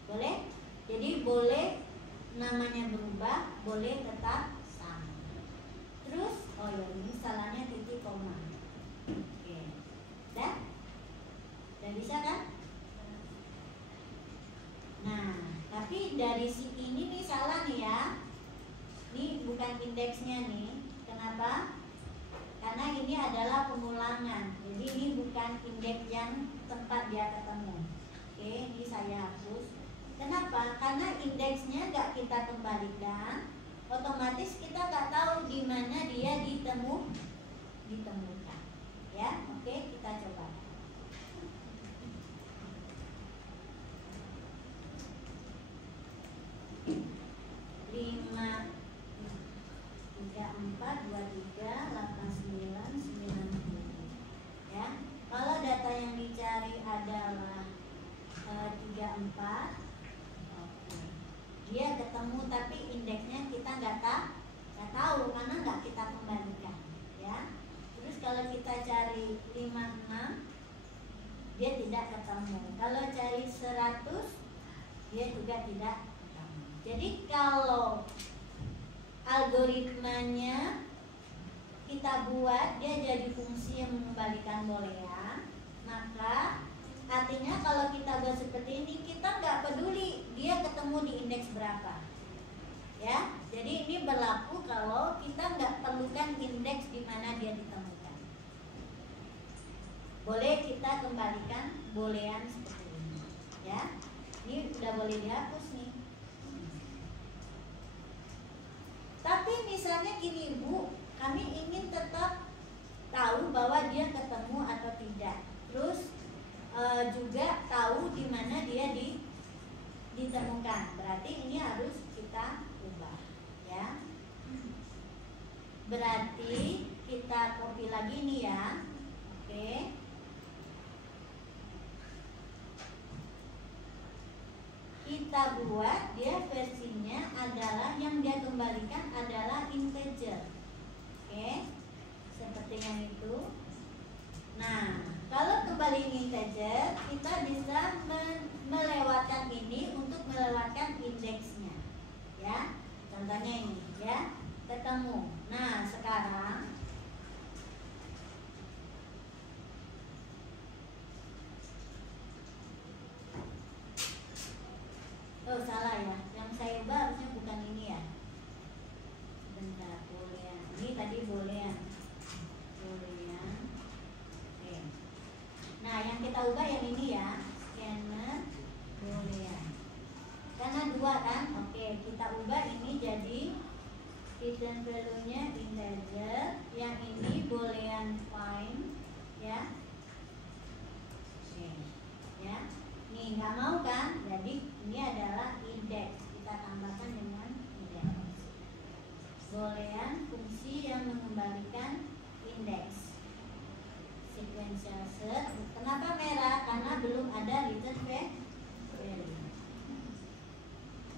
boleh. Jadi boleh namanya berubah, boleh tetap sama. Terus, oh ya, ini salahnya titik koma. Oke, udah bisa kan? Nah, tapi dari si ini nih salah nih, ya. Ini bukan indeksnya nih. Kenapa? Karena ini adalah pengulangan. Jadi ini bukan indeks yang tempat dia ketemu. Oke, ini saya hapus. Kenapa? Karena indeksnya nggak kita kembalikan, otomatis kita nggak tahu di mana dia ditemukan. Ya, oke, kita coba. Lima 34238990. Ya, kalau data yang dicari adalah 34, oke. Dia ketemu tapi indeksnya kita nggak tahu karena nggak kita kembalikan, ya. Terus kalau kita cari 56, dia tidak ketemu. Kalau cari 100, dia juga tidak ketemu. Jadi kalau algoritmanya kita buat dia jadi fungsi yang mengembalikan boolean, maka artinya kalau kita buat seperti ini, kita nggak peduli dia ketemu di indeks berapa, ya. Jadi ini berlaku kalau kita nggak perlukan indeks di mana dia ditemukan. Boleh kita kembalikan boolean seperti ini, ya. Ini udah boleh dihapus nih. Tapi misalnya gini Bu, kami ingin tetap tahu bahwa dia ketemu atau tidak. Terus juga tahu di mana dia ditemukan. Berarti ini harus kita ubah, ya. Berarti kita copy lagi nih ya. Oke. Kita buat dia versinya adalah yang dia kembalikan adalah integer. Oke. Seperti yang itu. Nah, kalau kembali integer, kita bisa melewatkan ini untuk melewatkan indeksnya, ya. Contohnya ini, ya, ketemu. Nah, sekarang salah ya. Yang saya ubah harusnya bukan ini ya. Bentar, boolean. Ini tadi boolean. Oke. Nah, yang kita ubah yang ini ya, scanner boolean. Karena dua kan, oke, kita ubah ini jadi return value-nya integer, yang ini boolean find, ya. Oke, ya. Nih nggak mau kan, jadi ini adalah index. Kita tambahkan dengan index. Boolean fungsi yang mengembalikan index. Sequential set. Kenapa merah? Karena belum ada return value.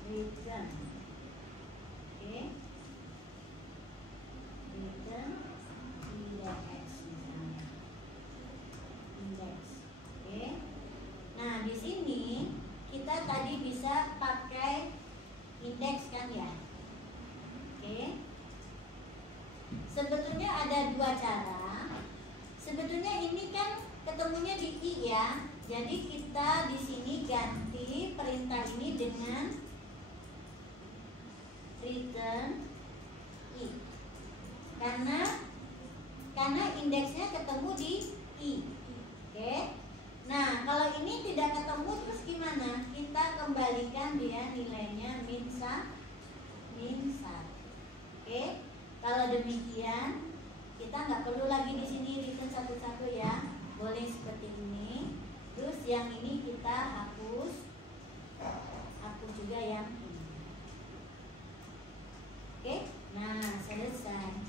Return. Oke. Return index misalnya. Index. Oke. Nah, di sini kita tadi bisa pakai indeks kan ya. Oke. Sebetulnya ada dua cara. Sebetulnya ini kan ketemunya di i ya. Jadi kita di sini ganti perintah ini dengan return i. Karena indeksnya ketemu di i. Oke. Nah, kalau ini tidak ketemu terus gimana? Kita kembalikan dia nilainya min 1. Oke. Kalau demikian, kita nggak perlu lagi di sini return satu-satu ya. Boleh seperti ini. Terus yang ini kita hapus. Hapus juga yang ini. Oke. Nah, selesai.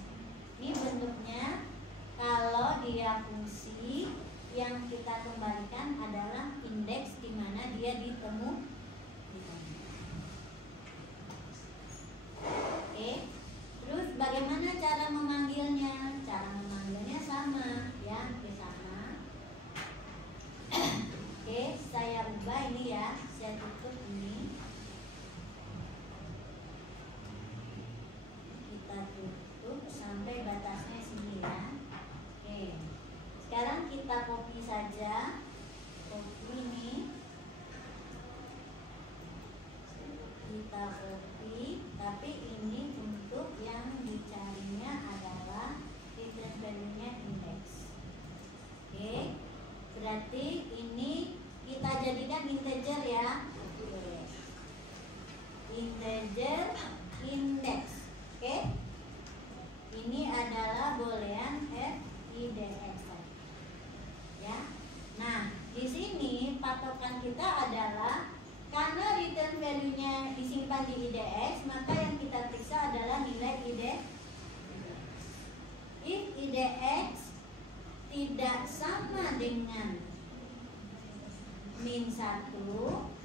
Ini bentuknya kalau dia fungsi yang kita kembalikan adalah indeks di mana dia ditemukan. Oke. Terus bagaimana cara memanggilnya? Cara memanggilnya sama, ya, ke sana. Oke, saya ubah ini ya, saya tutup ini. Kita tutup sampai batasnya sini ya. Oke. Sekarang kita copy saja. Copy ini. Kita copy, tapi ini untuk yang dicarinya adalah return value-nya index. Oke. Berarti ini kita jadikan integer ya. Integer index. Oke. Ini adalah boolean f_index. Ya. Nah, di sini patokan kita adalah karena return value-nya disimpan di IDX, maka yang kita periksa adalah nilai IDX. If IDX tidak sama dengan min 1,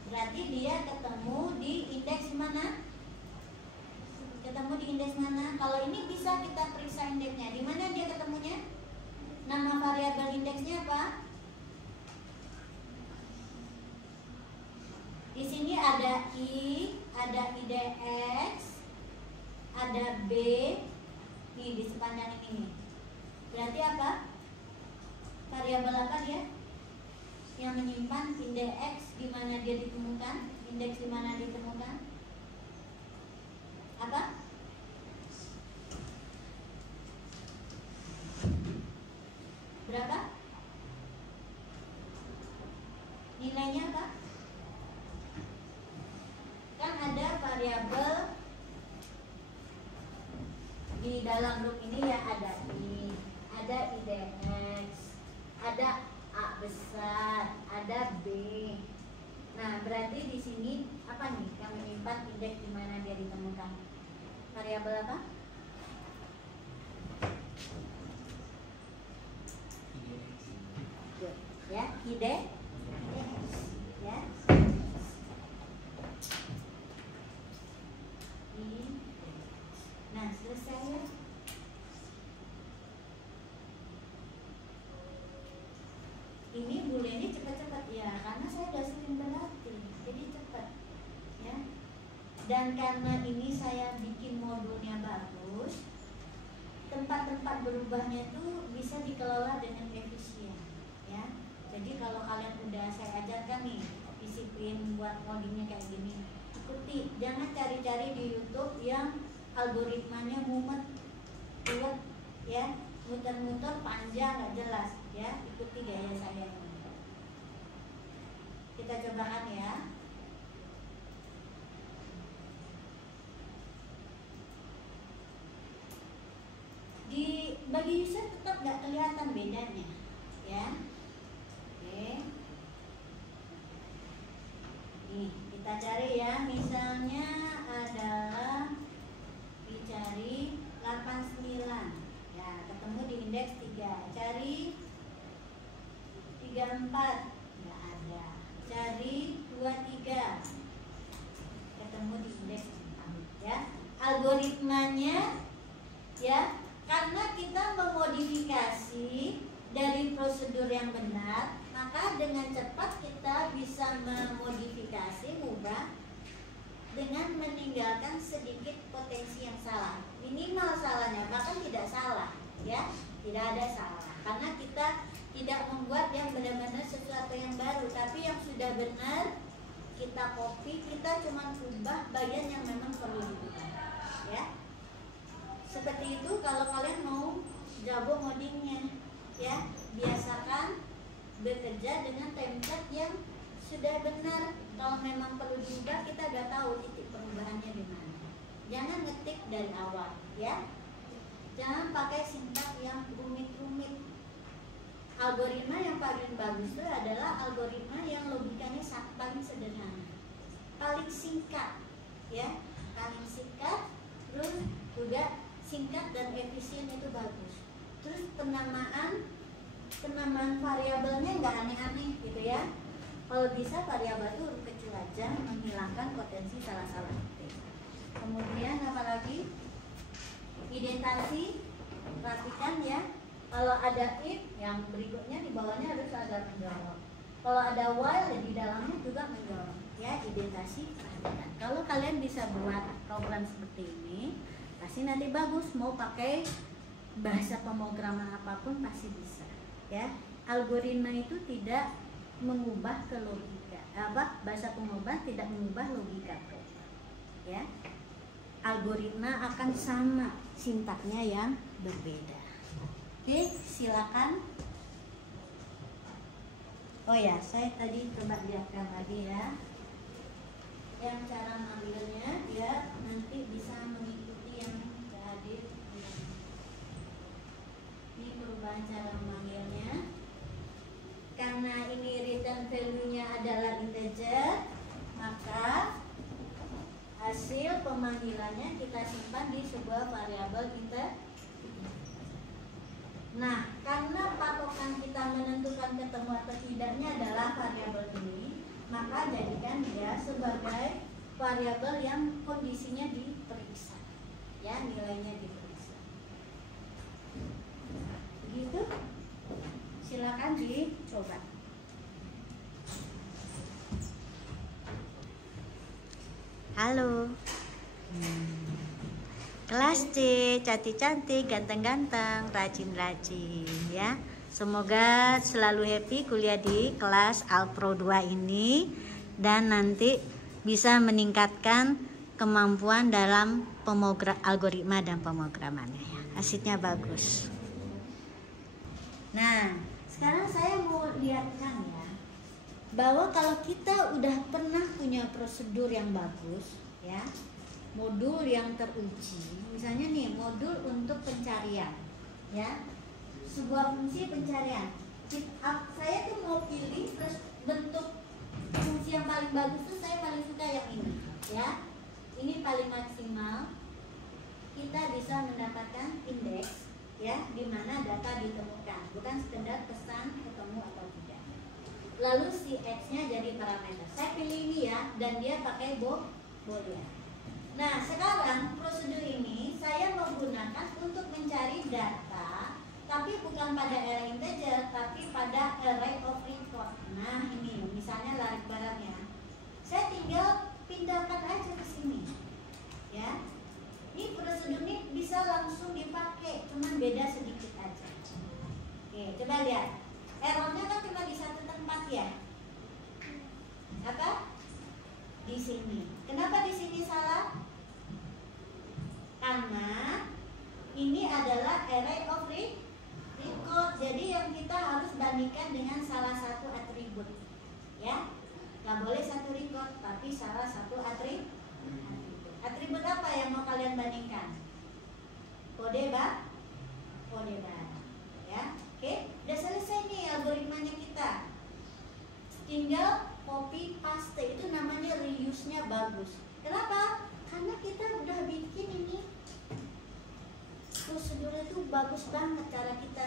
berarti dia ketemu di indeks mana? Ketemu di indeks mana? Kalau ini bisa kita periksa indeksnya. Di mana dia ketemunya? Nama variabel indeksnya apa? Di sini ada I, ada IDX, ada B, nih di sepanjang ini. Berarti apa? Variabel apa dia? Yang menyimpan indeks di mana dia ditemukan, indeks di mana ditemukan? Apa? Berapa? Nilainya apa? Kan ada variabel di dalam loop ini ya, ada I, ada IDX, ada A besar, ada B. Nah, berarti di sini apa nih yang menyimpan indeks di mana dia ditemukan? Variabel apa? Ya, IDX. Ya. Nah, selesai ya. Ini bolehnya cepat-cepat ya, karena saya udah sering berlatih, jadi cepat ya. Dan karena ini saya bikin modulnya bagus, tempat-tempat berubahnya tuh bisa dikelola dengan efisien ya. Jadi kalau kalian udah saya ajarkan nih disiplin buat codingnya kayak gini, ikuti, jangan cari-cari di YouTube yang algoritmanya mumet, ruwet ya, muter-muter panjang nggak jelas ya. Ikuti gaya saya ini. Kita cobakan ya. Di bagi user tetap nggak kelihatan bedanya ya. Oke, nih kita cari ya, misalnya adalah dicari 89 ya, ketemu di indeks 3. Cari 34 nggak ada. Cari 23 ketemu di indeks 4 ya. Algoritmanya ya, karena kita memodifikasi dari prosedur yang benar, maka dengan cepat kita bisa memodifikasi, mengubah dengan meninggalkan sedikit potensi yang salah, minimal salahnya, bahkan tidak salah ya, tidak ada salah, karena kita tidak membuat yang benar-benar sesuatu yang baru, tapi yang sudah benar kita copy, kita cuma ubah bagian yang memang perlu diubah ya. Seperti itu kalau kalian mau jago ngodingnya ya, biasakan bekerja dengan template yang sudah benar. Kalau memang perlu diubah, kita udah tahu titik perubahannya di mana. Jangan ngetik dari awal ya. Jangan pakai sintaks yang rumit-rumit. Algoritma yang paling bagus itu adalah algoritma yang logikanya paling sederhana, paling singkat ya, paling singkat, terus juga singkat dan efisien, itu bagus. Terus penamaan variabelnya nggak aneh-aneh gitu ya. Kalau bisa variabel itu huruf kecil aja, menghilangkan potensi salah-salah ketik. Kemudian apalagi identasi, perhatikan ya. Kalau ada if, yang berikutnya di bawahnya harus ada menjawab. Kalau ada while, di dalamnya juga menjawab ya. Identasi, perhatikan. Kalau kalian bisa buat program seperti ini, pasti nanti bagus. Mau pakai bahasa pemrograman apapun pasti bisa ya. Algoritma itu tidak mengubah ke logika, bahasa pemrograman tidak mengubah logika program ya. Algoritma akan sama, sintaknya yang berbeda. Oke, silakan. Oh ya, saya tadi coba lihatkan lagi ya, yang cara manggilnya dia nanti bisa mengikuti yang hadir. Ini perubahan cara memanggilnya. Karena ini return value-nya adalah integer, maka hasil pemanggilannya kita simpan di sebuah variabel integer. Nah, karena patokan kita menentukan ketemu atau tidaknya adalah variabel ini, maka jadikan dia sebagai variabel yang kondisinya diperiksa ya, nilainya diperiksa. Begitu? Silakan dicoba. Halo. Kelas C, cantik-cantik, ganteng-ganteng, rajin-rajin ya. Semoga selalu happy kuliah di kelas Alpro 2 ini dan nanti bisa meningkatkan kemampuan dalam algoritma dan pemrogramannya ya. Hasilnya bagus. Nah, sekarang saya mau lihatkan ya bahwa kalau kita udah pernah punya prosedur yang bagus ya, modul yang teruji, misalnya nih modul untuk pencarian ya, sebuah fungsi pencarian. Saya tuh mau pilih terus bentuk fungsi yang paling bagus tuh saya paling suka yang ini ya. Ini paling maksimal, kita bisa mendapatkan indeks ya, di mana data ditemukan, bukan sekedar pesan ketemu atau tidak. Lalu si X-nya jadi parameter. Saya pilih ini ya, dan dia pakai boolean. Nah, sekarang prosedur ini saya menggunakan untuk mencari data, tapi bukan pada array integer, tapi pada array of record. Nah, ini misalnya lari barangnya. Saya tinggal pindahkan aja ke sini. Ya. Ini prosedur ini bisa langsung dipakai, cuman beda sedikit aja. Oke, coba lihat. Errornya kan cuma di satu tempat ya. Apa? Di sini. Kenapa di sini salah? Karena ini adalah array of record. Jadi yang kita harus bandingkan dengan salah satu atribut. Ya. Gak boleh satu record, tapi salah satu atribut. Atribut apa yang mau kalian bandingkan? Kode bar. Ya. Oke, udah selesai nih algoritmanya kita. Tinggal copy paste, itu namanya reuse-nya bagus. Kenapa? Karena kita udah bikin ini prosedur itu bagus banget cara kita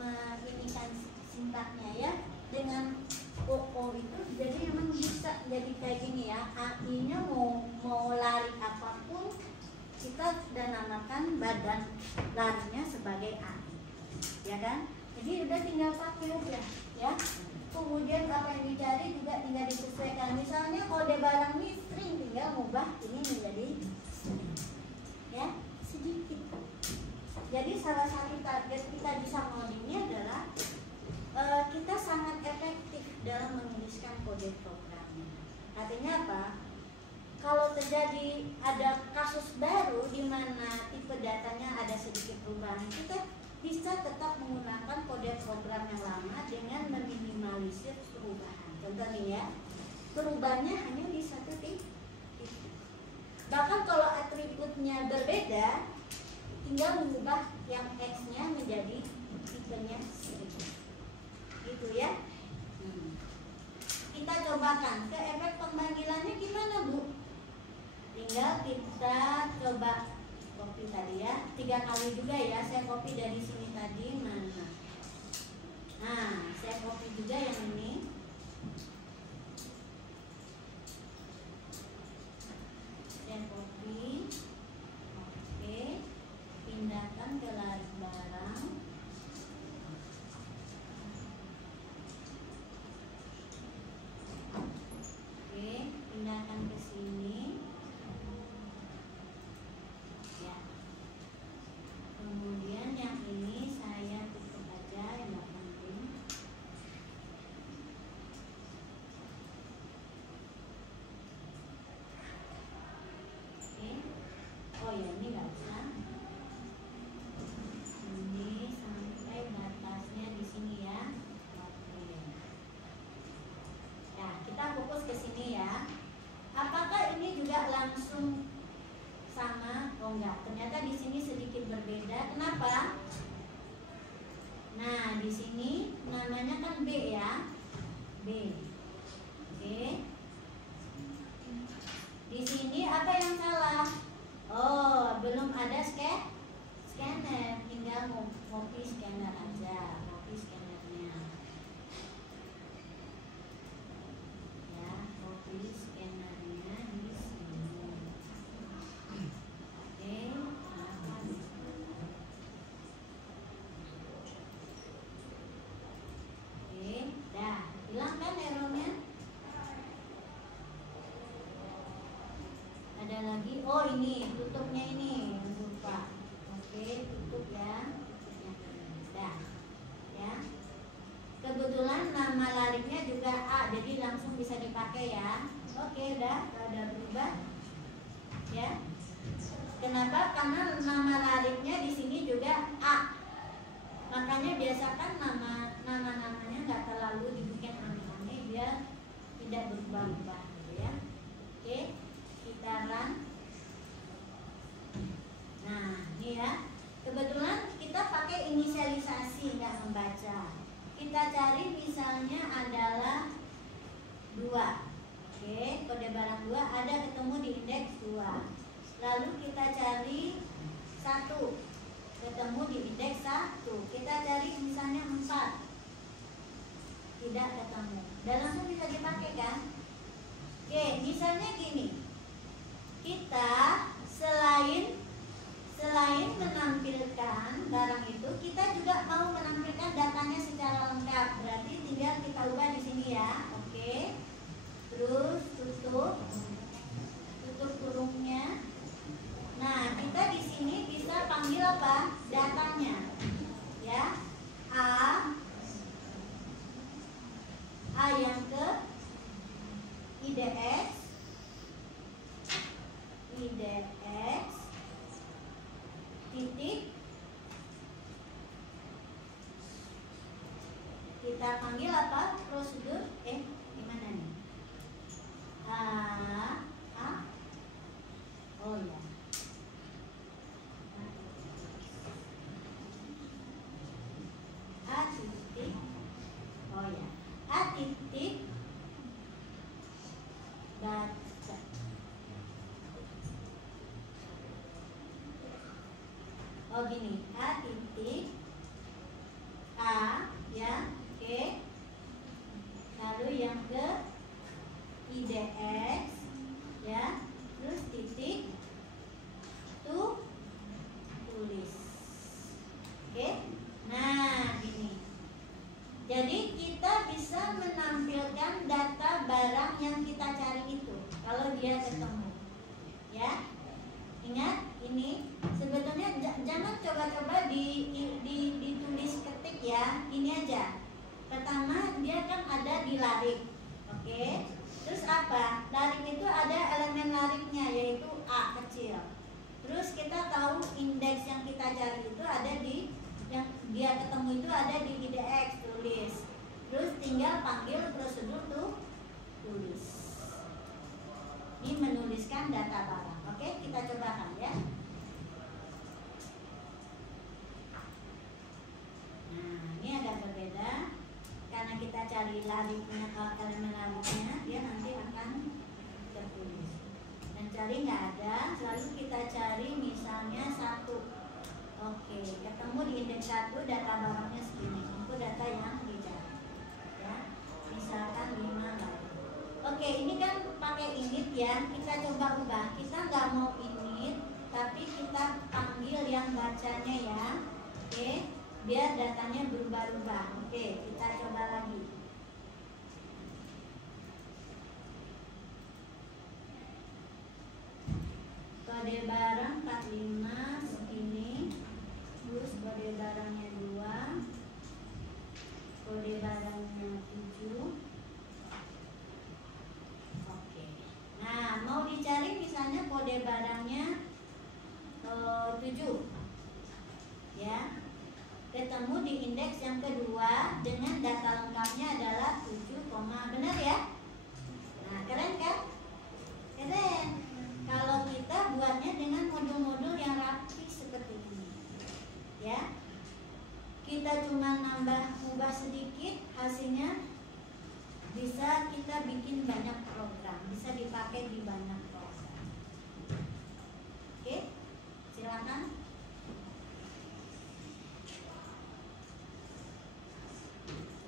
menginikan sintaknya ya. Dengan OO itu jadi memang bisa jadi kayak gini ya. AI-nya mau lari apapun, kita sudah namakan badan larinya sebagai AI. Ya kan? Jadi udah tinggal pakai aja ya. Kemudian apa yang dicari juga tinggal disesuaikan. Misalnya kode barang ini string, tinggal mengubah ini menjadi string. Ya, sedikit. Jadi salah satu target kita di Samoding ini adalah kita sangat efektif dalam menuliskan kode programnya. Artinya apa? Kalau terjadi ada kasus baru di mana tipe datanya ada sedikit perubahan, kita bisa tetap menggunakan kode program yang lama dengan meminimalisir perubahan. Contoh nih ya, perubahannya hanya di satu titik. Bahkan kalau atributnya berbeda, tinggal mengubah yang X-nya menjadi tipenya sedikit. Gitu ya. Kita cobakan ke efek pemanggilannya gimana, Bu? Tinggal kita coba copy tadi ya, 3 kali juga ya. Saya copy dari sini tadi mana? Nah, saya copy juga yang ini. Saya copy. Oke, pindahkan ke laris barang. Oke, pindahkan ke sini. Kemudian yang ini saya tutup aja, yang nggak penting. Oke. Oh ya, ini nggak usah. Ini sampai batasnya di sini ya. Oke. Ya, kita fokus ke sini ya. Apakah ini juga langsung sama? Oh enggak, ternyata di sini sedikit berbeda. Kenapa? Nah, di sini namanya kan B ya. B. Oke. Di sini apa yang salah? Oh, belum ada scanner. Tinggal copy scanner aja. Copy scannernya. Ya, copy scannernya di sini. Oke, dah hilangkan error. bisa dipakai ya. Oke, udah berubah ya. Kenapa? Karena nama lariknya di sini juga A. Makanya biasakan nama-namanya nggak terlalu dibikin aneh-aneh biar tidak berubah-ubah gitu ya. Oke, kita run. Nah, ini ya. Kebetulan kita pakai inisialisasi nggak membaca. Kita cari misalnya adalah 2. Oke, kode barang 2 ada ketemu di indeks 2. Lalu kita cari 1, ketemu di indeks 1. Kita cari misalnya 4, tidak ketemu. Dan langsung bisa dipakai kan? Oke, misalnya gini. Kita selain menampilkan barang itu, kita juga mau menampilkan datanya secara lengkap. Berarti tinggal kita ubah di sini ya. Oke. Terus tutup kurungnya. Nah, kita di sini bisa panggil apa? Datanya. Ya. A yang ke IDX titik, kita panggil apa? Prosedur gimana nih? Oh ya. A titik. Oh ya. A titik baca. Oh gini, A titik A ya, oke. Lalu yang ke IDX ya, terus titik tulis. Oke. Nah, gini. Jadi kita bisa menampilkan data barang yang kita cari itu kalau dia ketemu. Ya. Ingat, ini sebetulnya jangan coba-coba ditulis ketik ya. Ini aja. Pertama, dia kan ada di larik. Oke. Terus apa? Larik itu ada elemen lariknya yaitu A kecil. Terus kita tahu indeks yang kita cari itu ada di yang dia ketemu itu ada di IDX tulis. Terus tinggal panggil prosedur tulis. Ini menuliskan data barang. Oke, kita cobakan ya. Nah, ini agak berbeda karena kita cari lariknya, elemen lariknya, dia nanti akan tertulis. Dan cari nggak ada, lalu kita cari misalnya 1. Oke, ketemu di indeks 1 data barangnya segini. Itu data yang dicari. Ya, misalkan 5 lagi. Oke, ini kan pakai init ya. Kita coba ubah. Kita nggak mau init, tapi kita panggil yang bacanya ya. Oke, biar datanya berubah-ubah. Oke, kita coba lagi. Kode barang 45 segini. Terus kode barangnya 2. Kode barangnya 7. Nah, mau dicari misalnya kode barangnya 7 ya, ketemu di indeks yang kedua dengan data lengkapnya adalah 7, benar ya? Nah, keren kan? Keren. Kalau kita buatnya dengan modul-modul yang rapi seperti ini ya, kita cuma ubah sedikit, hasilnya bisa kita bikin banyak program, bisa dipakai di banyak program. Oke, silakan.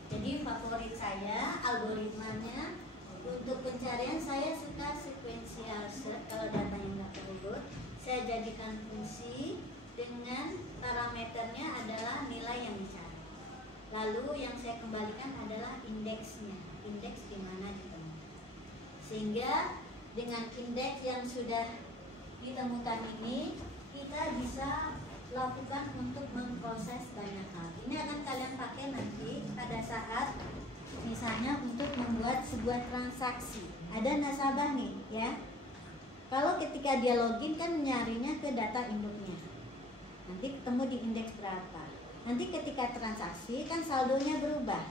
Jadi favorit saya algoritmanya untuk pencarian, saya suka sequential search. Kalau datanya nggak terurut, saya jadikan fungsi dengan parameternya adalah nilai yang dicari. Lalu yang saya kembalikan adalah indeksnya, indeks di mana ditemukan. Sehingga dengan indeks yang sudah ditemukan ini, kita bisa lakukan untuk memproses banyak hal. Ini akan kalian pakai nanti pada saat Misalnya untuk membuat sebuah transaksi, ada nasabah nih ya. Kalau ketika dia login kan nyarinya ke data induknya, nanti ketemu di indeks berapa. Nanti ketika transaksi kan saldonya berubah,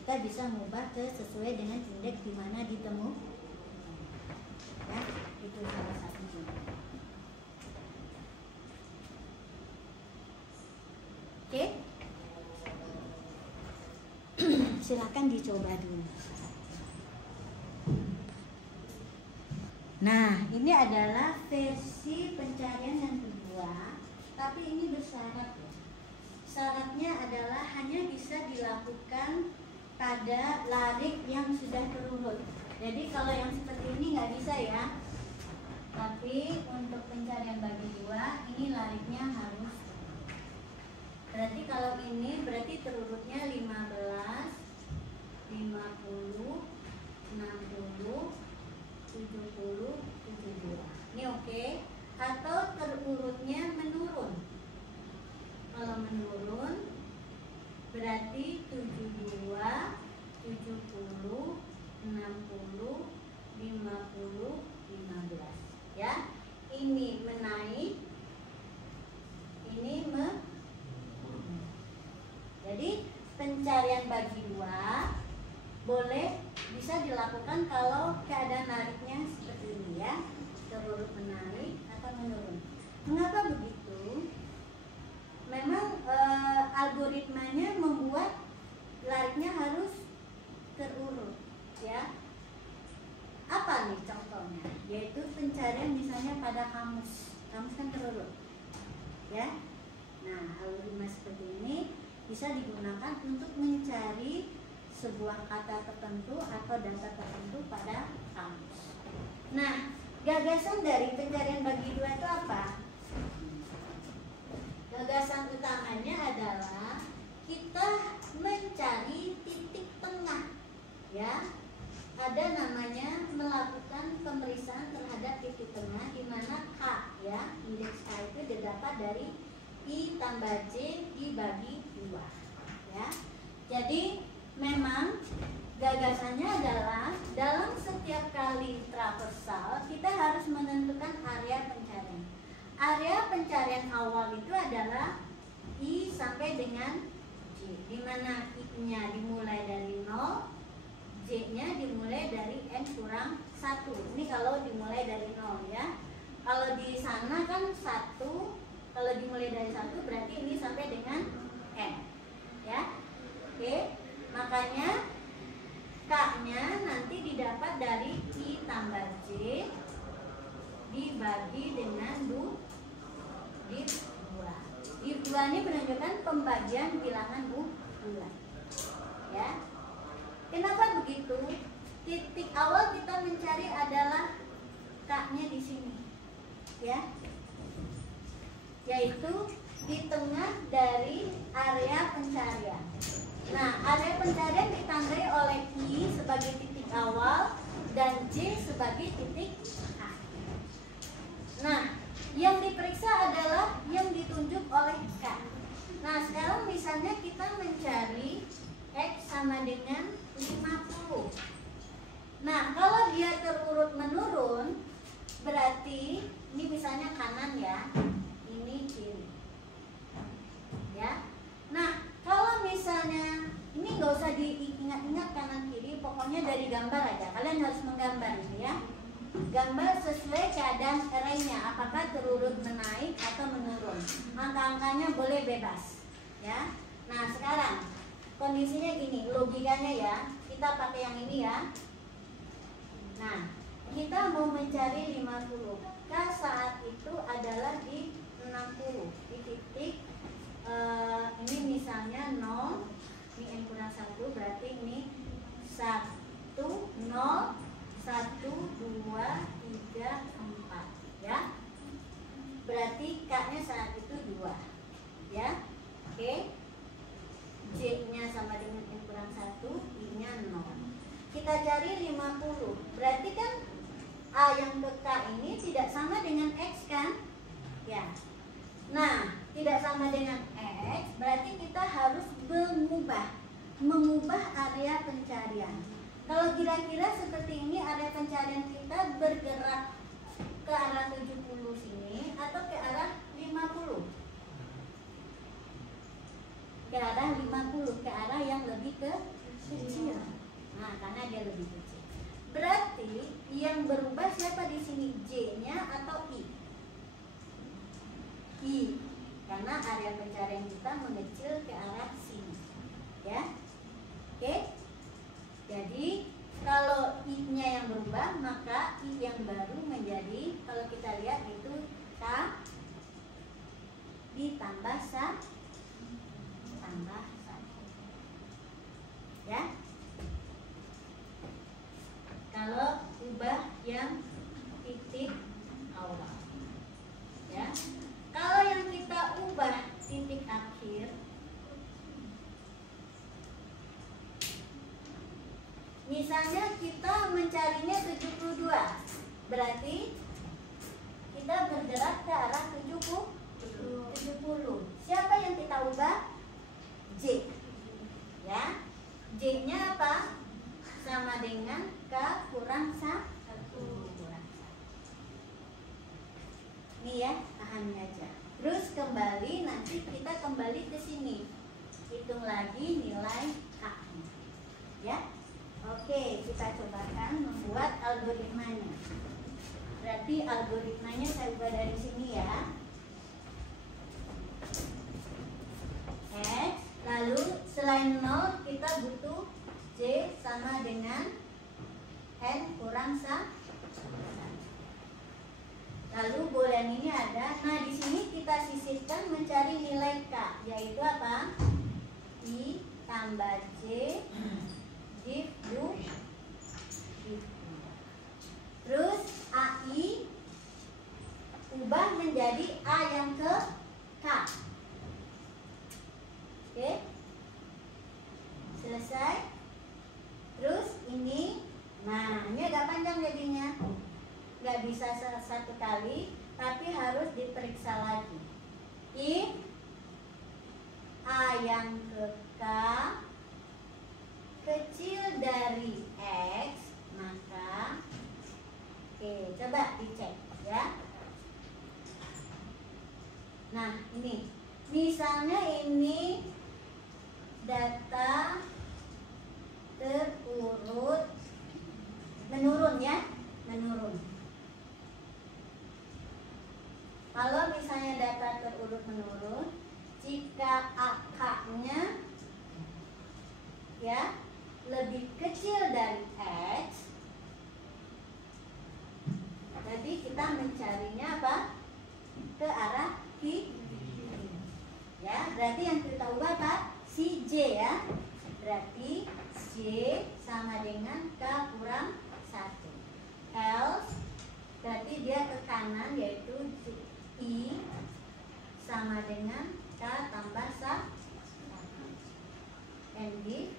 kita bisa mengubah ke sesuai dengan indeks di mana ditemu. Ya, itu salah satunya. Oke, silakan dicoba dulu. Nah, ini adalah versi pencarian yang kedua, tapi ini bersyarat ya. Syaratnya adalah hanya bisa dilakukan pada larik yang sudah terurut. Jadi kalau yang seperti ini nggak bisa ya. Tapi untuk pencarian bagi dua, ini lariknya harus. Berarti kalau ini berarti terurutnya 15, 50, 60, 70, 72. Ini oke. Atau terurutnya menurun. Kalau menurun berarti 72, 70, 60, 50, 15. Ya. Ini menaik, ini jadi pencarian bagi dua boleh bisa dilakukan kalau keadaan nariknya seperti ini ya, terurut menaik atau menurun. Mengapa begitu? Memang algoritmanya membuat lariknya harus terurut ya. Apa nih contohnya? Yaitu pencarian misalnya pada kamus kan terurut ya. Nah, algoritma seperti ini bisa digunakan untuk mencari sebuah kata tertentu atau data tertentu pada kamus. Nah, gagasan dari pencarian bagi dua itu apa? Gagasan utamanya adalah kita mencari titik tengah, ya. Ada namanya melakukan pemeriksaan terhadap titik tengah, di mana K, ya, indeks K itu didapat dari I tambah J dibagi 2, ya. Jadi memang gagasannya adalah dalam setiap kali traversal kita harus menentukan area pencarian. Area pencarian awal itu adalah I sampai dengan J, di mana I-nya dimulai dari 0, J-nya dimulai dari N kurang 1. Ini kalau dimulai dari 0 ya. Kalau di sana kan 1, kalau dimulai dari 1 berarti ini sampai dengan N, ya. Oke. Makanya K-nya nanti didapat dari I tambah J dibagi dengan div 2. Div 2 ini menunjukkan pembagian bilangan bulan. Ya. Kenapa begitu? Titik awal kita mencari adalah K-nya di sini. Ya. Yaitu di tengah dari area pencarian. Nah, area pencarian ditandai oleh I sebagai titik awal dan J sebagai titik akhir. Nah, yang diperiksa adalah yang ditunjuk oleh K. Nah, sekarang misalnya kita mencari X sama dengan 50. Nah, kalau dia terurut menurun, berarti ini misalnya kanan ya, ini kiri. Ya. Nah, kalau misalnya ini nggak usah diingat-ingat kanan kiri, pokoknya dari gambar aja. Kalian harus menggambar ya. Gambar sesuai keadaan arraynya, apakah terurut menaik atau menurun. Angka-angkanya boleh bebas, ya. Nah, sekarang kondisinya gini, logikanya ya. Kita pakai yang ini ya. Nah, kita mau mencari 50. K saat itu adalah di 60, di titik ini misalnya 0, ini N kurang 1, berarti ini 1, 0, 1, 2, 3, 4, ya. Berarti K-nya saat itu 2, ya. Oke. J-nya sama dengan N kurang 1, I-nya 0. Kita cari 50, berarti kan A yang ke K ini tidak sama dengan X kan? Ya. Nah, tidak sama dengan X, berarti kita harus mengubah mengubah area pencarian. Kalau kira-kira seperti ini area pencarian kita bergerak ke arah 70 sini atau ke arah 50? Ke arah 50, ke arah yang lebih kecil. Nah, karena dia lebih kecil. Berarti yang berubah siapa di sini? J-nya atau I? I. Karena area pencarian kita mengecil ke arah sini. Ya. Oke? Jadi kalau I-nya yang berubah, maka I yang baru menjadi, kalau kita lihat itu K ditambah tambah 1. Ya. Kalau ubah yang titik awal. Ya. Kalau yang kita ubah titik akhir, misalnya kita mencarinya 72, berarti kita bergerak ke arah 70. Siapa yang kita ubah? J. Ya. J-nya apa? Sama dengan K kurang 1. Ini ya, pahami aja. Terus kembali, nanti kita kembali ke sini. Hitung lagi nilai K-nya. Ya. Oke, kita cobakan membuat algoritmanya. Berarti algoritmanya saya ubah dari sini ya. X, lalu selain 0 kita butuh J sama dengan N kurang 1. Lalu boolean ini ada. Nah, di sini kita sisihkan mencari nilai K, yaitu apa? I tambah J div U. Terus AI ubah menjadi A yang ke K. Oke, selesai. Terus ini, nah ini agak panjang jadinya, nggak bisa satu kali, tapi harus diperiksa lagi. If A yang ke K kecil dari X, maka oke, coba dicek ya. Nah, ini misalnya ini data terurut menurun ya, menurun. Kalau misalnya data terurut menurun, jika AK-nya ya lebih kecil dari X, jadi kita mencarinya apa? Ke arah kiri. Ya, berarti yang kita ubah apa? Si J ya. Berarti J sama dengan K kurang 1. Else berarti dia ke kanan, yaitu I sama dengan K tambah 1. ND.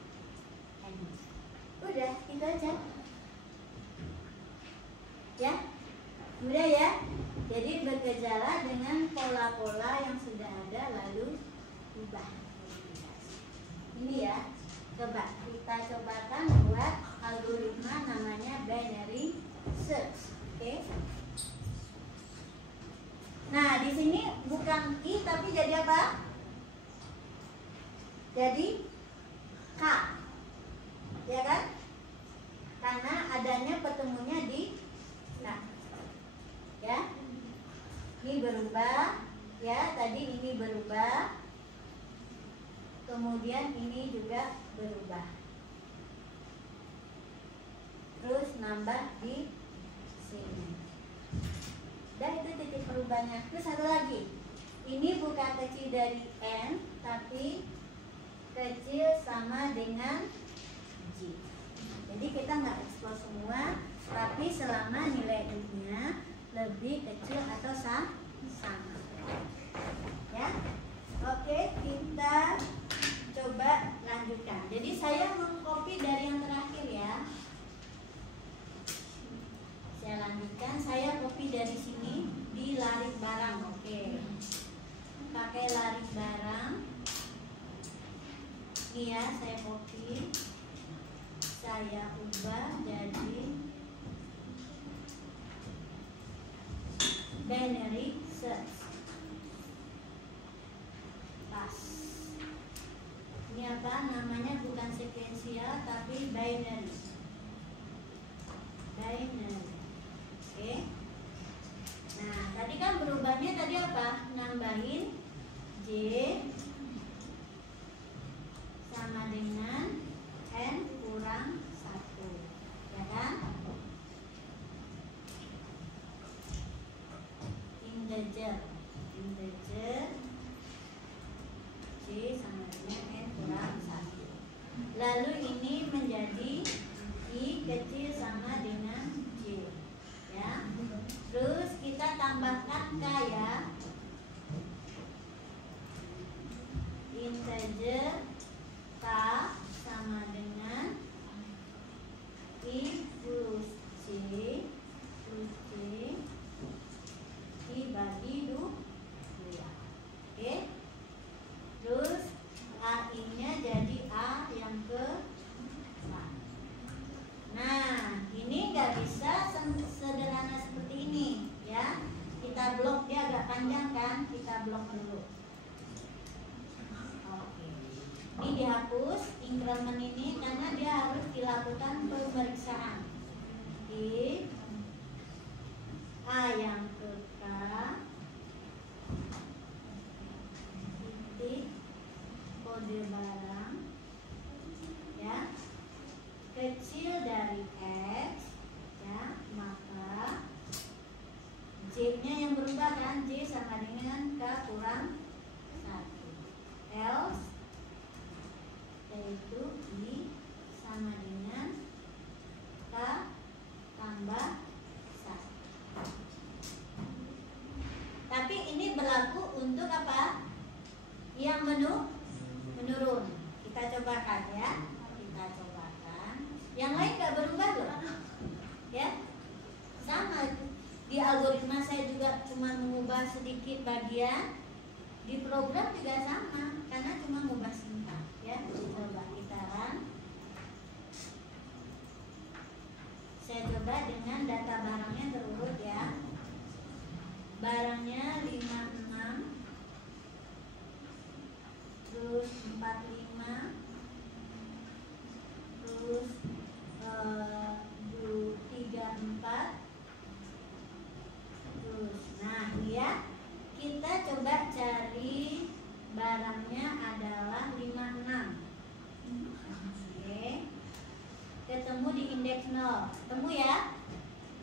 Udah, itu aja. Ya, mudah ya. Jadi bergejala dengan pola-pola yang sudah ada lalu ubah. Ini ya. Coba kita cobakan buat algoritma namanya binary search. Oke. Nah, di sini bukan I tapi jadi apa? Jadi K. Ya kan? Karena adanya pertemunya di K. Ya. Ini berubah, ya, tadi ini berubah. Kemudian ini juga berubah. Terus nambah di sini. Dan itu titik perubahannya. Terus satu lagi. Ini bukan kecil dari N, tapi kecil sama dengan J. Jadi kita nggak explore semua, tapi selama nilai I-nya lebih kecil atau sama. Ya. Oke, kita coba lanjutkan. Jadi saya mengcopy dari yang terakhir ya. Saya lanjutkan, saya copy dari sini di larik barang. Oke. Pakai larik barang. Ini ya, saya copy. berubah jadi binary search. Pas. Ini apa namanya, bukan sekuensial tapi binary. Binary. Oke. Nah, tadi kan berubahnya tadi apa? Nambahin J sama dengan N kurang 1, ya kan? Integer J sama dengan N kurang 1. Lalu ini menjadi I kecil sama dengan J, ya. Terus kita tambahkan K, ya. Integer K sama dengan I plus J I bagi 2. Oke. Terus AI-nya jadi A yang ke 4. Nah, ini nggak bisa sederhana seperti ini, ya. Kita blok, dia agak panjang kan, kita blok dulu. Oke. Ini dihapus increment ini karena dia harus dilakukan pemeriksaan. Di A yang ke K titik kode barang, ya, kecil dari X, ya, maka J-nya yang berubah kan, J sama dengan K kurang 1. Else yaitu I sama dengan K tambah 1. Tapi ini berlaku untuk apa? Yang menurun. Kita cobakan, ya. Kita cobakan. Yang lain nggak berubah loh, ya. Sama di algoritma saya juga cuma mengubah sedikit bagian. Di program juga sama, karena cuma mengubah singkat, ya. Coba kita run. Saya coba dengan data barangnya terurut, ya. Barangnya 56, terus 45, terus 34, terus, nah, ya, kita coba cari barangnya adalah 56. Oke. Ketemu di indeks 0. Ketemu, ya?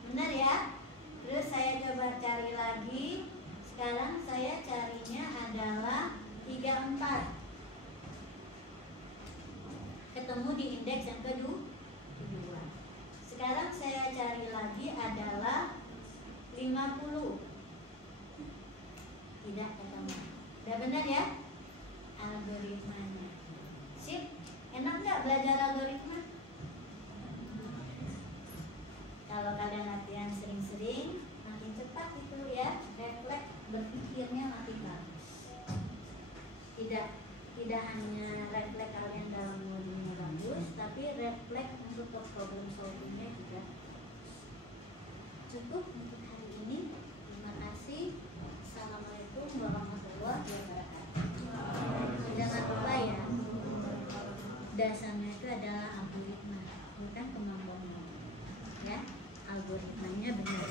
Benar, ya? Terus saya coba cari lagi. Sekarang saya carinya adalah 34. Ketemu di indeks yang kedua. Sekarang saya cari lagi adalah 50. Tidak ketemu. Udah benar, ya? Algoritmanya. Sip. Enak nggak belajar algoritma? Kalau kalian latihan sering-sering, makin cepat itu, ya. Refleks berpikirnya makin bagus. Tidak hanya refleks kalian dalam modulnya bagus, tapi refleks untuk problem solvingnya juga. Cukup untuk hari ini. Terima kasih. Assalamualaikum warahmatullahi wabarakatuh. Jangan lupa, ya, dasarnya itu adalah algoritma, bukan kemampuan, ya. Algoritmanya benar.